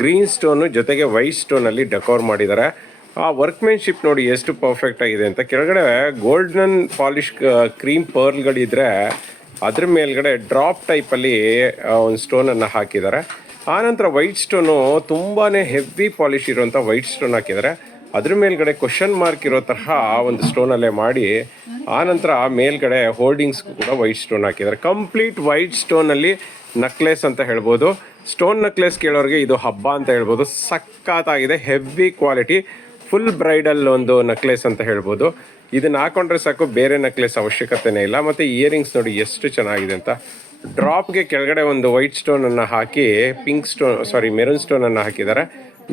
ಗ್ರೀನ್ ಸ್ಟೋನು ಜೊತೆಗೆ ವೈಟ್ ಸ್ಟೋನಲ್ಲಿ ಡೆಕೋರ್ ಮಾಡಿದ್ದಾರೆ. ಆ ವರ್ಕ್ಮೆನ್ಶಿಪ್ ನೋಡಿ ಎಷ್ಟು ಪರ್ಫೆಕ್ಟ್ ಆಗಿದೆ ಅಂತ. ಕೆಳಗಡೆ ಗೋಲ್ಡನ್ ಪಾಲಿಶ್ ಕ್ರೀಮ್ ಪರ್ಲ್ಗಳಿದ್ರೆ ಅದ್ರ ಮೇಲ್ಗಡೆ ಡ್ರಾಪ್ ಟೈಪಲ್ಲಿ ಒಂದು ಸ್ಟೋನನ್ನು ಹಾಕಿದ್ದಾರೆ. ಆನಂತರ ವೈಟ್ ಸ್ಟೋನು ತುಂಬಾ ಹೆವಿ ಪಾಲಿಶ್ ಇರುವಂಥ ವೈಟ್ ಸ್ಟೋನ್ ಹಾಕಿದ್ದಾರೆ. ಅದ್ರ ಮೇಲ್ಗಡೆ ಕ್ವಶನ್ ಮಾರ್ಕ್ ಇರೋ ತರಹ ಒಂದು ಸ್ಟೋನಲ್ಲೇ ಮಾಡಿ, ಆನಂತರ ಮೇಲ್ಗಡೆ ಹೋಲ್ಡಿಂಗ್ಸ್ ಕೂಡ ವೈಟ್ ಸ್ಟೋನ್ ಹಾಕಿದ್ದಾರೆ. ಕಂಪ್ಲೀಟ್ ವೈಟ್ ಸ್ಟೋನಲ್ಲಿ ನಕ್ಲೆಸ್ ಅಂತ ಹೇಳ್ಬೋದು. ಸ್ಟೋನ್ ನಕ್ಲೆಸ್ ಕೇಳೋರಿಗೆ ಇದು ಹಬ್ಬ ಅಂತ ಹೇಳ್ಬೋದು. ಸಕ್ಕತ್ತಾಗಿದೆ. ಹೆವಿ ಕ್ವಾಲಿಟಿ, ಫುಲ್ ಬ್ರೈಡಲ್ ಒಂದು ನಕ್ಲೆಸ್ ಅಂತ ಹೇಳ್ಬೋದು. ಇದನ್ನು ಹಾಕೊಂಡ್ರೆ ಸಾಕು, ಬೇರೆ ನಕ್ಲೆಸ್ ಅವಶ್ಯಕತೆನೇ ಇಲ್ಲ. ಮತ್ತು ಇಯರಿಂಗ್ಸ್ ನೋಡಿ ಎಷ್ಟು ಚೆನ್ನಾಗಿದೆ ಅಂತ. ಡ್ರಾಪ್ಗೆ ಕೆಳಗಡೆ ಒಂದು ವೈಟ್ ಸ್ಟೋನನ್ನು ಹಾಕಿ ಮೆರೂನ್ ಸ್ಟೋನನ್ನು ಹಾಕಿದ್ದಾರೆ.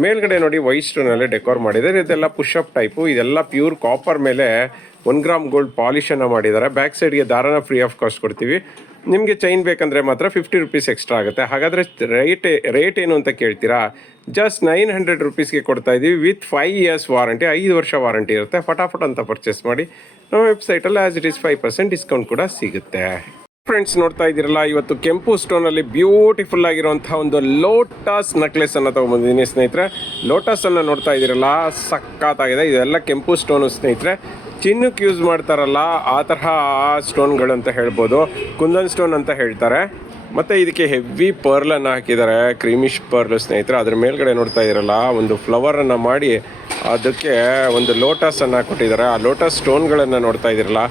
ಮೇಲ್ಗಡೆ ನೋಡಿ ವೈಟ್ ಸ್ಟೋನಲ್ಲಿ ಡೆಕೋರ್ ಮಾಡಿದ್ದಾರೆ. ಇದೆಲ್ಲ ಪುಷಪ್ ಟೈಪು. ಇದೆಲ್ಲ ಪ್ಯೂರ್ ಕಾಪರ್ ಮೇಲೆ 1 ಗ್ರಾಮ್ ಗೋಲ್ಡ್ ಪಾಲಿಶನ್ನು ಮಾಡಿದ್ದಾರೆ. ಬ್ಯಾಕ್ ಸೈಡ್ಗೆ ದಾರಾನ ಫ್ರೀ ಆಫ್ ಕಾಸ್ಟ್ ಕೊಡ್ತೀವಿ. ನಿಮಗೆ ಚೈನ್ ಬೇಕಂದರೆ ಮಾತ್ರ 50 rupees ಎಕ್ಸ್ಟ್ರಾ ಆಗುತ್ತೆ. ಹಾಗಾದರೆ ರೇಟ್ ಏನು ಅಂತ ಕೇಳ್ತೀರಾ? ಜಸ್ಟ್ 900 rupeesಗೆ ಕೊಡ್ತಾ ಇದ್ದೀವಿ ವಿತ್ 5 years ವಾರಂಟಿ. 5 ವರ್ಷ ವಾರಂಟಿ ಇರುತ್ತೆ. ಫಟಾಫಟ್ ಅಂತ ಪರ್ಚೇಸ್ ಮಾಡಿ. ನಮ್ಮ ವೆಬ್ಸೈಟಲ್ಲಿ ಆಸ್ ಇಟ್ ಇಸ್ 5% ಡಿಸ್ಕೌಂಟ್ ಕೂಡ ಸಿಗುತ್ತೆ. ಫ್ರೆಂಡ್ಸ್ ನೋಡ್ತಾ ಇದ್ದೀರಲ್ಲ, ಇವತ್ತು ಕೆಂಪು ಸ್ಟೋನಲ್ಲಿ ಬ್ಯೂಟಿಫುಲ್ ಆಗಿರುವಂಥ ಒಂದು ಲೋಟಸ್ ನಕ್ಲೆಸ್ ಅನ್ನು ತೊಗೊಂಬಂದಿದ್ದೀನಿ ಸ್ನೇಹಿತರೆ. ಲೋಟಸ್ ಅನ್ನು ನೋಡ್ತಾ ಇದ್ದೀರಲ್ಲ, ಸಕ್ಕತ್ತಾಗಿದೆ. ಇದೆಲ್ಲ ಕೆಂಪು ಸ್ಟೋನು ಸ್ನೇಹಿತರೆ. ಚಿನ್ನಕ್ಕೆ ಯೂಸ್ ಮಾಡ್ತಾರಲ್ಲ ಆ ತರಹ ಸ್ಟೋನ್ಗಳು ಅಂತ ಹೇಳ್ಬೋದು. ಕುಂದನ್ ಸ್ಟೋನ್ ಅಂತ ಹೇಳ್ತಾರೆ. ಮತ್ತು ಇದಕ್ಕೆ ಹೆವಿ ಪರ್ಲನ್ನು ಹಾಕಿದ್ದಾರೆ, ಕ್ರೀಮಿಶ್ ಪರ್ಲ್ ಸ್ನೇಹಿತರೆ. ಅದ್ರ ಮೇಲ್ಗಡೆ ನೋಡ್ತಾ ಇದ್ದೀರಲ್ಲ ಒಂದು ಫ್ಲವರನ್ನು ಮಾಡಿ ಅದಕ್ಕೆ ಒಂದು ಲೋಟಸನ್ನು ಕೊಟ್ಟಿದ್ದಾರೆ. ಆ ಲೋಟಸ್ ಸ್ಟೋನ್ಗಳನ್ನು ನೋಡ್ತಾ ಇದ್ದೀರಲ್ಲ,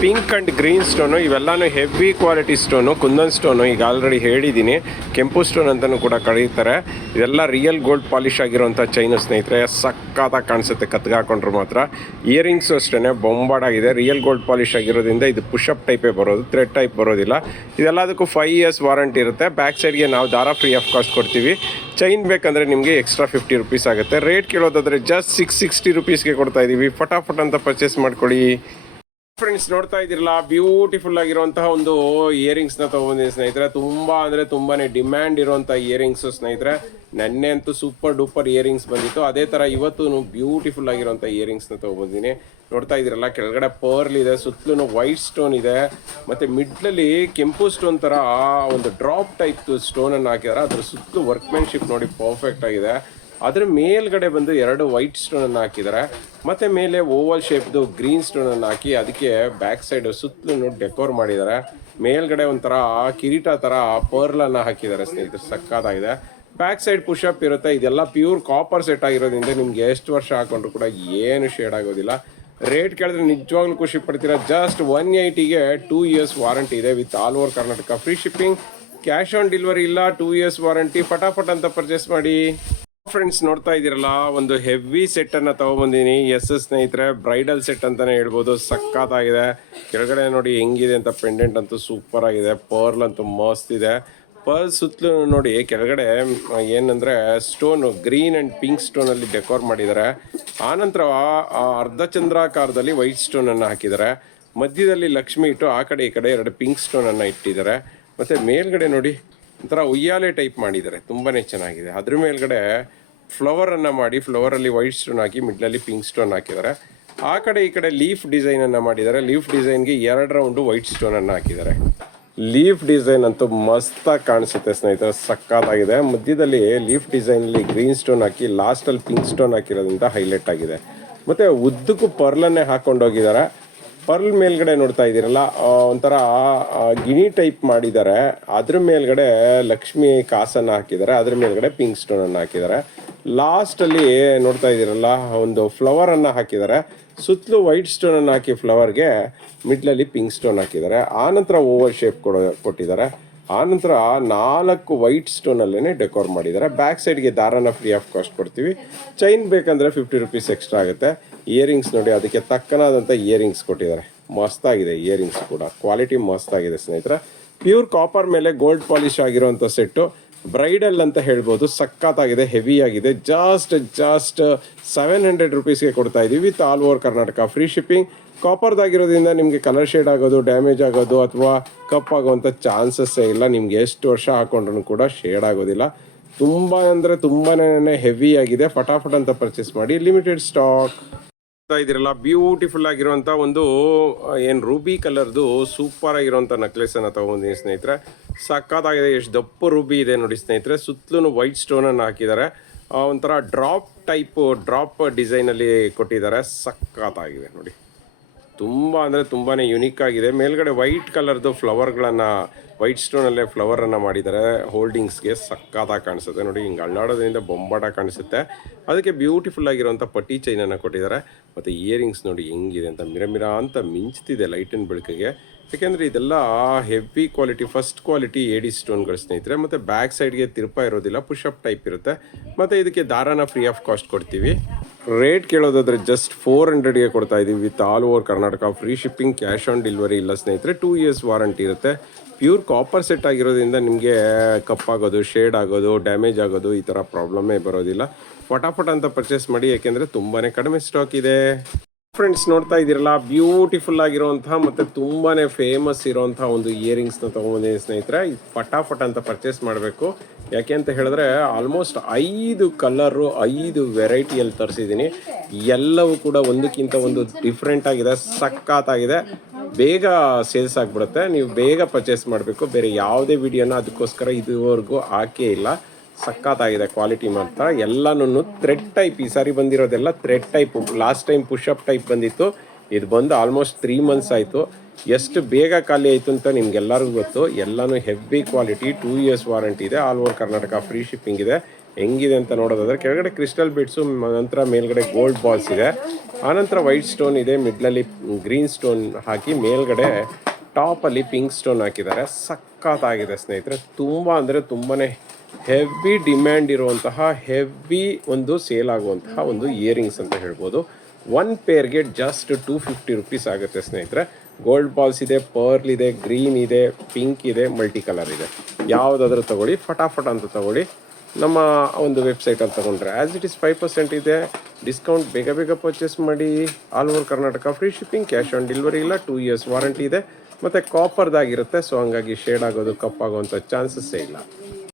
ಪಿಂಕ್ ಆ್ಯಂಡ್ ಗ್ರೀನ್ ಸ್ಟೋನು, ಇವೆಲ್ಲನೂ heavy quality stone, kundan stone. ಈಗ ಆಲ್ರೆಡಿ ಹೇಳಿದ್ದೀನಿ, ಕೆಂಪು ಸ್ಟೋನ್ ಅಂತಲೂ ಕೂಡ ಕರೀತಾರೆ. ಇದೆಲ್ಲ ರಿಯಲ್ ಗೋಲ್ಡ್ ಪಾಲಿಶ್ ಆಗಿರುವಂಥ ಚೈನು ಸ್ನೇಹಿತರೆ. ಸಕ್ಕತ್ತಾಗಿ ಕಾಣಿಸುತ್ತೆ ಕತ್ಗೆ ಹಾಕೊಂಡ್ರು ಮಾತ್ರ. ಇಯರಿಂಗ್ಸು ಅಷ್ಟೇ ಬೊಂಬಾಡಾಗಿದೆ, ರಿಯಲ್ ಗೋಲ್ಡ್ ಪಾಲಿಶ್ ಆಗಿರೋದ್ರಿಂದ ಇದು ಪುಷಪ್ ಟೈಪೇ ಬರೋದು, ಥ್ರೆಡ್ ಟೈಪ್ ಬರೋದಿಲ್ಲ. ಇದೆಲ್ಲದಕ್ಕೂ 5 years ವಾರಂಟಿ ಇರುತ್ತೆ. ಬ್ಯಾಕ್ ಸೈಡ್ಗೆ ನಾವು ದಾರ ಫ್ರೀ ಆಫ್ ಕಾಸ್ಟ್ ಕೊಡ್ತೀವಿ. ಚೈನ್ ಬೇಕಂದರೆ ನಿಮಗೆ ಎಕ್ಸ್ಟ್ರಾ 50 rupees ಆಗುತ್ತೆ. ರೇಟ್ ಕೇಳೋದಾದರೆ ಜಸ್ಟ್ 660 rupeesಗೆ ಕೊಡ್ತಾ ಇದ್ದೀವಿ. ಫಟಾಫಟ್ ಅಂತ ಪರ್ಚೇಸ್ ಮಾಡ್ಕೊಳ್ಳಿ. ಫ್ರೆಂಡ್ಸ್ ನೋಡ್ತಾ ಇದ್ದೀರಲ್ಲ, ಬ್ಯೂಟಿಫುಲ್ ಆಗಿರುವಂತಹ ಒಂದು ಇಯರಿಂಗ್ಸ್ನ ತೊಗೊಂಡಿದ್ದೀನಿ ಸ್ನೇಹಿತರೆ. ತುಂಬ ಅಂದರೆ ತುಂಬಾ ಡಿಮ್ಯಾಂಡ್ ಇರುವಂಥ ಇಯರಿಂಗ್ಸು ಸ್ನೇಹಿತರೆ. ನೆನ್ನೆ ಅಂತೂ ಸೂಪರ್ ಡೂಪರ್ ಇಯರಿಂಗ್ಸ್ ಬಂದಿತ್ತು. ಅದೇ ಥರ ಇವತ್ತು ಬ್ಯೂಟಿಫುಲ್ ಆಗಿರುವಂಥ ಇಯರಿಂಗ್ಸ್ನ ತೊಗೊಂಡಿದ್ದೀನಿ. ನೋಡ್ತಾ ಇದ್ದೀರಲ್ಲ, ಕೆಳಗಡೆ ಪರ್ಲ್ ಇದೆ, ಸುತ್ತಲೂ ವೈಟ್ ಸ್ಟೋನ್ ಇದೆ, ಮತ್ತು ಮಿಡ್ಲಲ್ಲಿ ಕೆಂಪು ಸ್ಟೋನ್ ಥರ ಒಂದು ಡ್ರಾಪ್ ಟೈಪ್ ಸ್ಟೋನನ್ನು ಹಾಕಿದ್ದಾರೆ. ಅದ್ರ ಸುತ್ತಲೂ ವರ್ಕ್ಮೆನ್ಶಿಪ್ ನೋಡಿ ಪರ್ಫೆಕ್ಟ್ ಆಗಿದೆ. ಅದರ ಮೇಲ್ಗಡೆ ಬಂದು 2 ವೈಟ್ ಸ್ಟೋನನ್ನು ಹಾಕಿದ್ದಾರೆ, ಮತ್ತು ಮೇಲೆ ಓವಲ್ ಶೇಪ್ದು ಗ್ರೀನ್ ಸ್ಟೋನನ್ನು ಹಾಕಿ ಅದಕ್ಕೆ ಬ್ಯಾಕ್ ಸೈಡ್ ಸುತ್ತಲೂ ಡೆಕೋರ್ ಮಾಡಿದ್ದಾರೆ. ಮೇಲ್ಗಡೆ ಒಂಥರ ಕಿರೀಟ ಥರ ಪರ್ಲನ್ನು ಹಾಕಿದ್ದಾರೆ ಸ್ನೇಹಿತರೆ, ಸಕ್ಕತ್ತಾಗಿದೆ. ಬ್ಯಾಕ್ ಸೈಡ್ ಪುಷಪ್ ಇರುತ್ತೆ. ಇದೆಲ್ಲ ಪ್ಯೂರ್ ಕಾಪರ್ ಸೆಟ್ ಆಗಿರೋದ್ರಿಂದ ನಿಮ್ಗೆ ಎಷ್ಟು ವರ್ಷ ಹಾಕೊಂಡ್ರು ಕೂಡ ಏನು ಶೇಡ್ ಆಗೋದಿಲ್ಲ. ರೇಟ್ ಕೇಳಿದ್ರೆ ನಿಜವಾಗ್ಲೂ ಖುಷಿ ಪಡ್ತೀರಾ. ಜಸ್ಟ್ 180ಗೆ 2 years ವಾರಂಟಿ ಇದೆ with all over Karnataka. Free shipping, cash on delivery ಇಲ್ಲ, 2 years ವಾರಂಟಿ. ಫಟಾಫಟ್ ಅಂತ ಪರ್ಚೇಸ್ ಮಾಡಿ. ಫ್ರೆಂಡ್ಸ್ ನೋಡ್ತಾ ಇದ್ದೀರಲ್ಲ, ಒಂದು ಹೆವಿ ಸೆಟ್ಟನ್ನು ತೊಗೊಬಂದಿನಿ. ಸ್ನೇಹಿತರೆ, ಬ್ರೈಡಲ್ ಸೆಟ್ ಅಂತಲೇ ಹೇಳ್ಬೋದು. ಸಕ್ಕತ್ತಾಗಿದೆ. ಕೆಳಗಡೆ ನೋಡಿ ಹೆಂಗಿದೆ ಅಂತ, ಪೆಂಡೆಂಟ್ ಅಂತೂ ಸೂಪರ್ ಆಗಿದೆ. ಪರ್ಲ್ ಅಂತೂ ಮಸ್ತ್ ಇದೆ. ಪರ್ಲ್ ಸುತ್ತಲೂ ನೋಡಿ ಕೆಳಗಡೆ ಏನಂದರೆ ಸ್ಟೋನು ಗ್ರೀನ್ ಆ್ಯಂಡ್ ಪಿಂಕ್ ಸ್ಟೋನಲ್ಲಿ ಡೆಕೋರ್ ಮಾಡಿದ್ದಾರೆ. ಆನಂತರ ಅರ್ಧ ಚಂದ್ರಾಕಾರದಲ್ಲಿ ವೈಟ್ ಸ್ಟೋನನ್ನು ಹಾಕಿದ್ದಾರೆ. ಮಧ್ಯದಲ್ಲಿ ಲಕ್ಷ್ಮಿ ಇಟ್ಟು ಆ ಕಡೆ ಈ ಕಡೆ 2 ಪಿಂಕ್ ಸ್ಟೋನನ್ನು ಇಟ್ಟಿದ್ದಾರೆ. ಮತ್ತು ಮೇಲ್ಗಡೆ ನೋಡಿ ಒಂಥರ ಉಯ್ಯಾಲೆ ಟೈಪ್ ಮಾಡಿದ್ದಾರೆ, ತುಂಬಾ ಚೆನ್ನಾಗಿದೆ. ಅದ್ರ ಮೇಲ್ಗಡೆ ಫ್ಲವರನ್ನು ಮಾಡಿ, ಫ್ಲವರಲ್ಲಿ ವೈಟ್ ಸ್ಟೋನ್ ಹಾಕಿ ಮಿಡ್ಲಲ್ಲಿ ಪಿಂಕ್ ಸ್ಟೋನ್ ಹಾಕಿದ್ದಾರೆ. ಆ ಕಡೆ ಈ ಕಡೆ ಲೀಫ್ ಡಿಸೈನನ್ನು ಮಾಡಿದ್ದಾರೆ. ಲೀಫ್ ಡಿಸೈನ್ಗೆ 2 ರೌಂಡು ವೈಟ್ ಸ್ಟೋನನ್ನು ಹಾಕಿದ್ದಾರೆ. ಲೀಫ್ ಡಿಸೈನ್ ಅಂತೂ ಮಸ್ತಾಗಿ ಕಾಣಿಸುತ್ತೆ ಸ್ನೇಹಿತರೆ, ಸಕ್ಕತ್ತಾಗಿದೆ. ಮಧ್ಯದಲ್ಲಿ ಲೀಫ್ ಡಿಸೈನಲ್ಲಿ ಗ್ರೀನ್ ಸ್ಟೋನ್ ಹಾಕಿ ಲಾಸ್ಟಲ್ಲಿ ಪಿಂಕ್ ಸ್ಟೋನ್ ಹಾಕಿರೋದ್ರಿಂದ ಹೈಲೈಟ್ ಆಗಿದೆ. ಮತ್ತು ಉದ್ದಕ್ಕೂ ಪರ್ಲನ್ನೇ ಹಾಕ್ಕೊಂಡೋಗಿದ್ದಾರೆ. ಪರ್ಲ್ ಮೇಲ್ಗಡೆ ನೋಡ್ತಾ ಇದ್ದೀರಲ್ಲ, ಒಂಥರ ಗಿಣಿ ಟೈಪ್ ಮಾಡಿದ್ದಾರೆ. ಅದ್ರ ಮೇಲ್ಗಡೆ ಲಕ್ಷ್ಮಿ ಕಾಸನ್ನು ಹಾಕಿದ್ದಾರೆ, ಅದ್ರ ಮೇಲ್ಗಡೆ ಪಿಂಕ್ ಸ್ಟೋನನ್ನು ಹಾಕಿದ್ದಾರೆ. ಲಾಸ್ಟಲ್ಲಿ ನೋಡ್ತಾ ಇದ್ದೀರಲ್ಲ, ಒಂದು ಫ್ಲವರನ್ನು ಹಾಕಿದ್ದಾರೆ. ಸುತ್ತಲೂ ವೈಟ್ ಸ್ಟೋನನ್ನು ಹಾಕಿ ಫ್ಲವರ್ಗೆ ಮಿಡ್ಲಲ್ಲಿ ಪಿಂಕ್ ಸ್ಟೋನ್ ಹಾಕಿದ್ದಾರೆ. ಆನಂತರ ಓವರ್ ಶೇಪ್ ಕೊಟ್ಟಿದ್ದಾರೆ. ಆನಂತರ 4 ವೈಟ್ ಸ್ಟೋನಲ್ಲೇ ಡೆಕೋರ್ ಮಾಡಿದ್ದಾರೆ. ಬ್ಯಾಕ್ ಸೈಡ್ಗೆ ದಾರನ ಫ್ರೀ ಆಫ್ ಕಾಸ್ಟ್ ಕೊಡ್ತೀವಿ. ಚೈನ್ ಬೇಕಂದರೆ 50 rupees ಎಕ್ಸ್ಟ್ರಾ ಆಗುತ್ತೆ. ಇಯರಿಂಗ್ಸ್ ನೋಡಿ, ಅದಕ್ಕೆ ತಕ್ಕನಾದಂಥ ಇಯರಿಂಗ್ಸ್ ಕೊಟ್ಟಿದ್ದಾರೆ. ಮಸ್ತಾಗಿದೆ ಇಯರಿಂಗ್ಸ್ ಕೂಡ, ಕ್ವಾಲಿಟಿ ಮಸ್ತಾಗಿದೆ ಸ್ನೇಹಿತರೆ. ಪ್ಯೂರ್ ಕಾಪರ್ ಮೇಲೆ ಗೋಲ್ಡ್ ಪಾಲಿಶ್ ಆಗಿರೋಂಥ ಸೆಟ್ಟು. ಬ್ರೈಡಲ್ ಅಂತ ಹೇಳ್ಬೋದು, ಸಕ್ಕತ್ತಾಗಿದೆ, ಹೆವಿ ಆಗಿದೆ. ಜಸ್ಟ್ 700 rupeesಗೆ ಕೊಡ್ತಾ ಇದ್ದೀವಿ with all over Karnataka. Free shipping. ಕಾಪರ್ದಾಗಿರೋದ್ರಿಂದ ನಿಮಗೆ ಕಲರ್ ಶೇಡ್ ಆಗೋದು, ಡ್ಯಾಮೇಜ್ ಆಗೋದು ಅಥವಾ ಕಪ್ಪಾಗುವಂಥ ಚಾನ್ಸಸ್ಸೇ ಇಲ್ಲ. ನಿಮ್ಗೆ ಎಷ್ಟು ವರ್ಷ ಹಾಕೊಂಡ್ರೂ ಕೂಡ ಶೇಡ್ ಆಗೋದಿಲ್ಲ. ತುಂಬ ಅಂದರೆ ತುಂಬಾ ಹೆವಿ ಆಗಿದೆ. ಫಟಾಫಟ್ ಅಂತ ಪರ್ಚೇಸ್ ಮಾಡಿ. Limited stock. ಇದಿರಲ್ಲ, ಬ್ಯೂಟಿಫುಲ್ ಆಗಿರುವಂಥ ಒಂದು ಏನು ರೂಬಿ ಕಲರ್ದು ಸೂಪರ್ ಆಗಿರುವಂಥ ನೆಕ್ಲೆಸನ್ನು ತೊಗೊಂಡಿದ್ದೀನಿ ಸ್ನೇಹಿತರೆ. ಸಕ್ಕತ್ತಾಗಿದೆ. ಎಷ್ಟು ದಪ್ಪ ರೂಬಿ ಇದೆ ನೋಡಿ ಸ್ನೇಹಿತರೆ. ಸುತ್ತಲೂ ವೈಟ್ ಸ್ಟೋನನ್ನು ಹಾಕಿದ್ದಾರೆ. ಒಂಥರ ಡ್ರಾಪ್ ಡಿಸೈನಲ್ಲಿ ಕೊಟ್ಟಿದ್ದಾರೆ. ಸಕ್ಕತ್ತಾಗಿದೆ ನೋಡಿ, ತುಂಬ ಅಂದರೆ ತುಂಬಾ ಯುನೀಕ್ ಆಗಿದೆ. ಮೇಲ್ಗಡೆ ವೈಟ್ ಕಲರ್ದು ಫ್ಲವರ್ಗಳನ್ನು, ವೈಟ್ ಸ್ಟೋನಲ್ಲೇ ಫ್ಲವರನ್ನು ಮಾಡಿದ್ದಾರೆ ಹೋಲ್ಡಿಂಗ್ಸ್ಗೆ. ಸಕ್ಕತ್ತಾಗಿ ಕಾಣಿಸುತ್ತೆ ನೋಡಿ, ಹಿಂಗೆ ಅಳ್ಳಾಡೋದ್ರಿಂದ ಬೊಂಬಾಟ ಕಾಣಿಸುತ್ತೆ. ಅದಕ್ಕೆ ಬ್ಯೂಟಿಫುಲ್ ಆಗಿರುವಂಥ ಪಟ್ಟಿ ಚೈನನ್ನು ಕೊಟ್ಟಿದ್ದಾರೆ. ಮತ್ತು ಇಯರಿಂಗ್ಸ್ ನೋಡಿ ಹೆಂಗಿದೆ ಅಂತ, ಮಿರ ಅಂತ ಮಿಂಚ್ತಿದೆ ಲೈಟಿನ ಬೆಳಕಿಗೆ. ಯಾಕೆಂದರೆ ಇದೆಲ್ಲ ಹೆವಿ ಕ್ವಾಲಿಟಿ, ಫಸ್ಟ್ ಕ್ವಾಲಿಟಿ ಏಡಿ ಸ್ಟೋನ್ಗಳು ಸ್ನೇಹಿತರೆ. ಮತ್ತು ಬ್ಯಾಕ್ ಸೈಡ್ಗೆ ತಿರುಪ ಇರೋದಿಲ್ಲ, ಪುಷಪ್ ಟೈಪ್ ಇರುತ್ತೆ. ಮತ್ತು ಇದಕ್ಕೆ ದಾರಾನ ಫ್ರೀ ಆಫ್ ಕಾಸ್ಟ್ ಕೊಡ್ತೀವಿ. ರೇಟ್ ಕೇಳೋದಾದರೆ ಜಸ್ಟ್ 400ಗೆ ಕೊಡ್ತಾ ಇದ್ದೀವಿ with all over Karnataka. Free shipping, cash on delivery ಇಲ್ಲ ಸ್ನೇಹಿತರೆ. 2 years ವಾರಂಟಿ ಇರುತ್ತೆ. ಪ್ಯೂರ್ ಕಾಪರ್ ಸೆಟ್ ಆಗಿರೋದ್ರಿಂದ ನಿಮಗೆ ಕಪ್ಪಾಗೋದು, ಶೇಡ್ ಆಗೋದು, ಡ್ಯಾಮೇಜ್ ಆಗೋದು ಈ ಥರ ಪ್ರಾಬ್ಲಮ್ಮೇ ಬರೋದಿಲ್ಲ. ಫಟಾಫಟ್ ಅಂತ ಪರ್ಚೇಸ್ ಮಾಡಿ, ಯಾಕೆಂದರೆ ತುಂಬಾ ಕಡಿಮೆ ಸ್ಟಾಕ್ ಇದೆ. ಫ್ರೆಂಡ್ಸ್ ನೋಡ್ತಾ ಇದ್ದೀರಲ್ಲ, ಬ್ಯೂಟಿಫುಲ್ ಆಗಿರುವಂತಹ ಮತ್ತು ತುಂಬಾ ಫೇಮಸ್ ಇರೋವಂಥ ಒಂದು ಇಯರಿಂಗ್ಸ್ನ ತೊಗೊಂಬಂದಿದ್ದೀನಿ ಸ್ನೇಹಿತರೆ. ಫಟಾಫಟ್ ಅಂತ ಪರ್ಚೇಸ್ ಮಾಡಬೇಕು. ಯಾಕೆ ಅಂತ ಹೇಳಿದ್ರೆ ಆಲ್ಮೋಸ್ಟ್ 5 ಕಲರು 5 ವೆರೈಟಿಯಲ್ಲಿ ತರಿಸಿದ್ದೀನಿ. ಎಲ್ಲವೂ ಕೂಡ ಒಂದಕ್ಕಿಂತ ಒಂದು ಡಿಫ್ರೆಂಟ್ ಆಗಿದೆ, ಸಕ್ಕತ್ತಾಗಿದೆ. ಬೇಗ ಸೇಲ್ಸ್ ಆಗಿಬಿಡುತ್ತೆ. ನೀವು ಬೇಗ ಪರ್ಚೇಸ್ ಮಾಡಬೇಕು. ಬೇರೆ ಯಾವುದೇ ವಿಡಿಯೋನ ಅದಕ್ಕೋಸ್ಕರ ಇದುವರೆಗೂ ಹಾಕೇ ಇಲ್ಲ. ಸಕ್ಕತ್ತಾಗಿದೆ ಕ್ವಾಲಿಟಿ ಮಾತ್ರ. ಎಲ್ಲನೂ ಥ್ರೆಡ್ ಟೈಪ್. ಈ ಸಾರಿ ಬಂದಿರೋದೆಲ್ಲ thread type. Last time pushup type ಬಂದಿತ್ತು. ಇದು ಬಂದು ಆಲ್ಮೋಸ್ಟ್ 3 months ಆಯಿತು. ಎಷ್ಟು ಬೇಗ ಖಾಲಿ ಆಯಿತು ಅಂತ ನಿಮ್ಗೆಲ್ಲರಿಗೂ ಗೊತ್ತು. ಎಲ್ಲನೂ ಹೆವಿ ಕ್ವಾಲಿಟಿ, 2 ಇಯರ್ಸ್ ವಾರಂಟಿ ಇದೆ, all over Karnataka free shipping ಇದೆ. ಹೆಂಗಿದೆ ಅಂತ ನೋಡೋದಾದ್ರೆ ಕೆಳಗಡೆ ಕ್ರಿಸ್ಟಲ್ ಬಿಡ್ಸು, ನಂತರ ಮೇಲ್ಗಡೆ ಗೋಲ್ಡ್ ಬಾಲ್ಸ್ ಇದೆ, ಆನಂತರ ವೈಟ್ ಸ್ಟೋನ್ ಇದೆ, ಮಿಡ್ಲಲ್ಲಿ ಗ್ರೀನ್ ಸ್ಟೋನ್ ಹಾಕಿ ಮೇಲ್ಗಡೆ ಟಾಪಲ್ಲಿ ಪಿಂಕ್ ಸ್ಟೋನ್ ಹಾಕಿದ್ದಾರೆ. ಸಖತ್ತಾಗಿದೆ ಸ್ನೇಹಿತರೆ, ತುಂಬ ಅಂದರೆ ತುಂಬಾ ಹೆವಿ ಡಿಮ್ಯಾಂಡ್ ಇರುವಂತಹ ಹೆವಿ ಒಂದು ಸೇಲ್ ಆಗುವಂತಹ ಒಂದು ಇಯರಿಂಗ್ಸ್ ಅಂತ ಹೇಳ್ಬೋದು. 1 ಪೇರ್ಗೆ ಜಸ್ಟ್ 250 ರುಪೀಸ್ ಆಗುತ್ತೆ ಸ್ನೇಹಿತರೆ. ಗೋಲ್ಡ್ ಬಾಲ್ಸ್ ಇದೆ, ಪರ್ಲ್ ಇದೆ, ಗ್ರೀನ್ ಇದೆ, ಪಿಂಕ್ ಇದೆ, ಮಲ್ಟಿ ಕಲರ್ ಇದೆ. ಯಾವುದಾದ್ರೂ ತಗೊಳ್ಳಿ, ಫಟಾಫಟ್ ಅಂತ ತಗೊಳ್ಳಿ. ನಮ್ಮ ಒಂದು ವೆಬ್ಸೈಟಲ್ಲಿ ತೊಗೊಂಡ್ರೆ ಆ್ಯಸ್ ಇಟ್ ಇಸ್ 5% ಇದೆ ಡಿಸ್ಕೌಂಟ್. ಬೇಗ ಬೇಗ ಪರ್ಚೇಸ್ ಮಾಡಿ. All over Karnataka free shipping, cash on delivery ಇಲ್ಲ, 2 ಇಯರ್ಸ್ ವಾರಂಟಿ ಇದೆ, ಮತ್ತು ಕಾಪರ್ದಾಗಿರುತ್ತೆ. ಸೊ ಹಂಗಾಗಿ ಶೇಡ್ ಆಗೋದು, ಕಪ್ಪಾಗೋವಂಥ ಚಾನ್ಸಸ್ಸೇ ಇಲ್ಲ.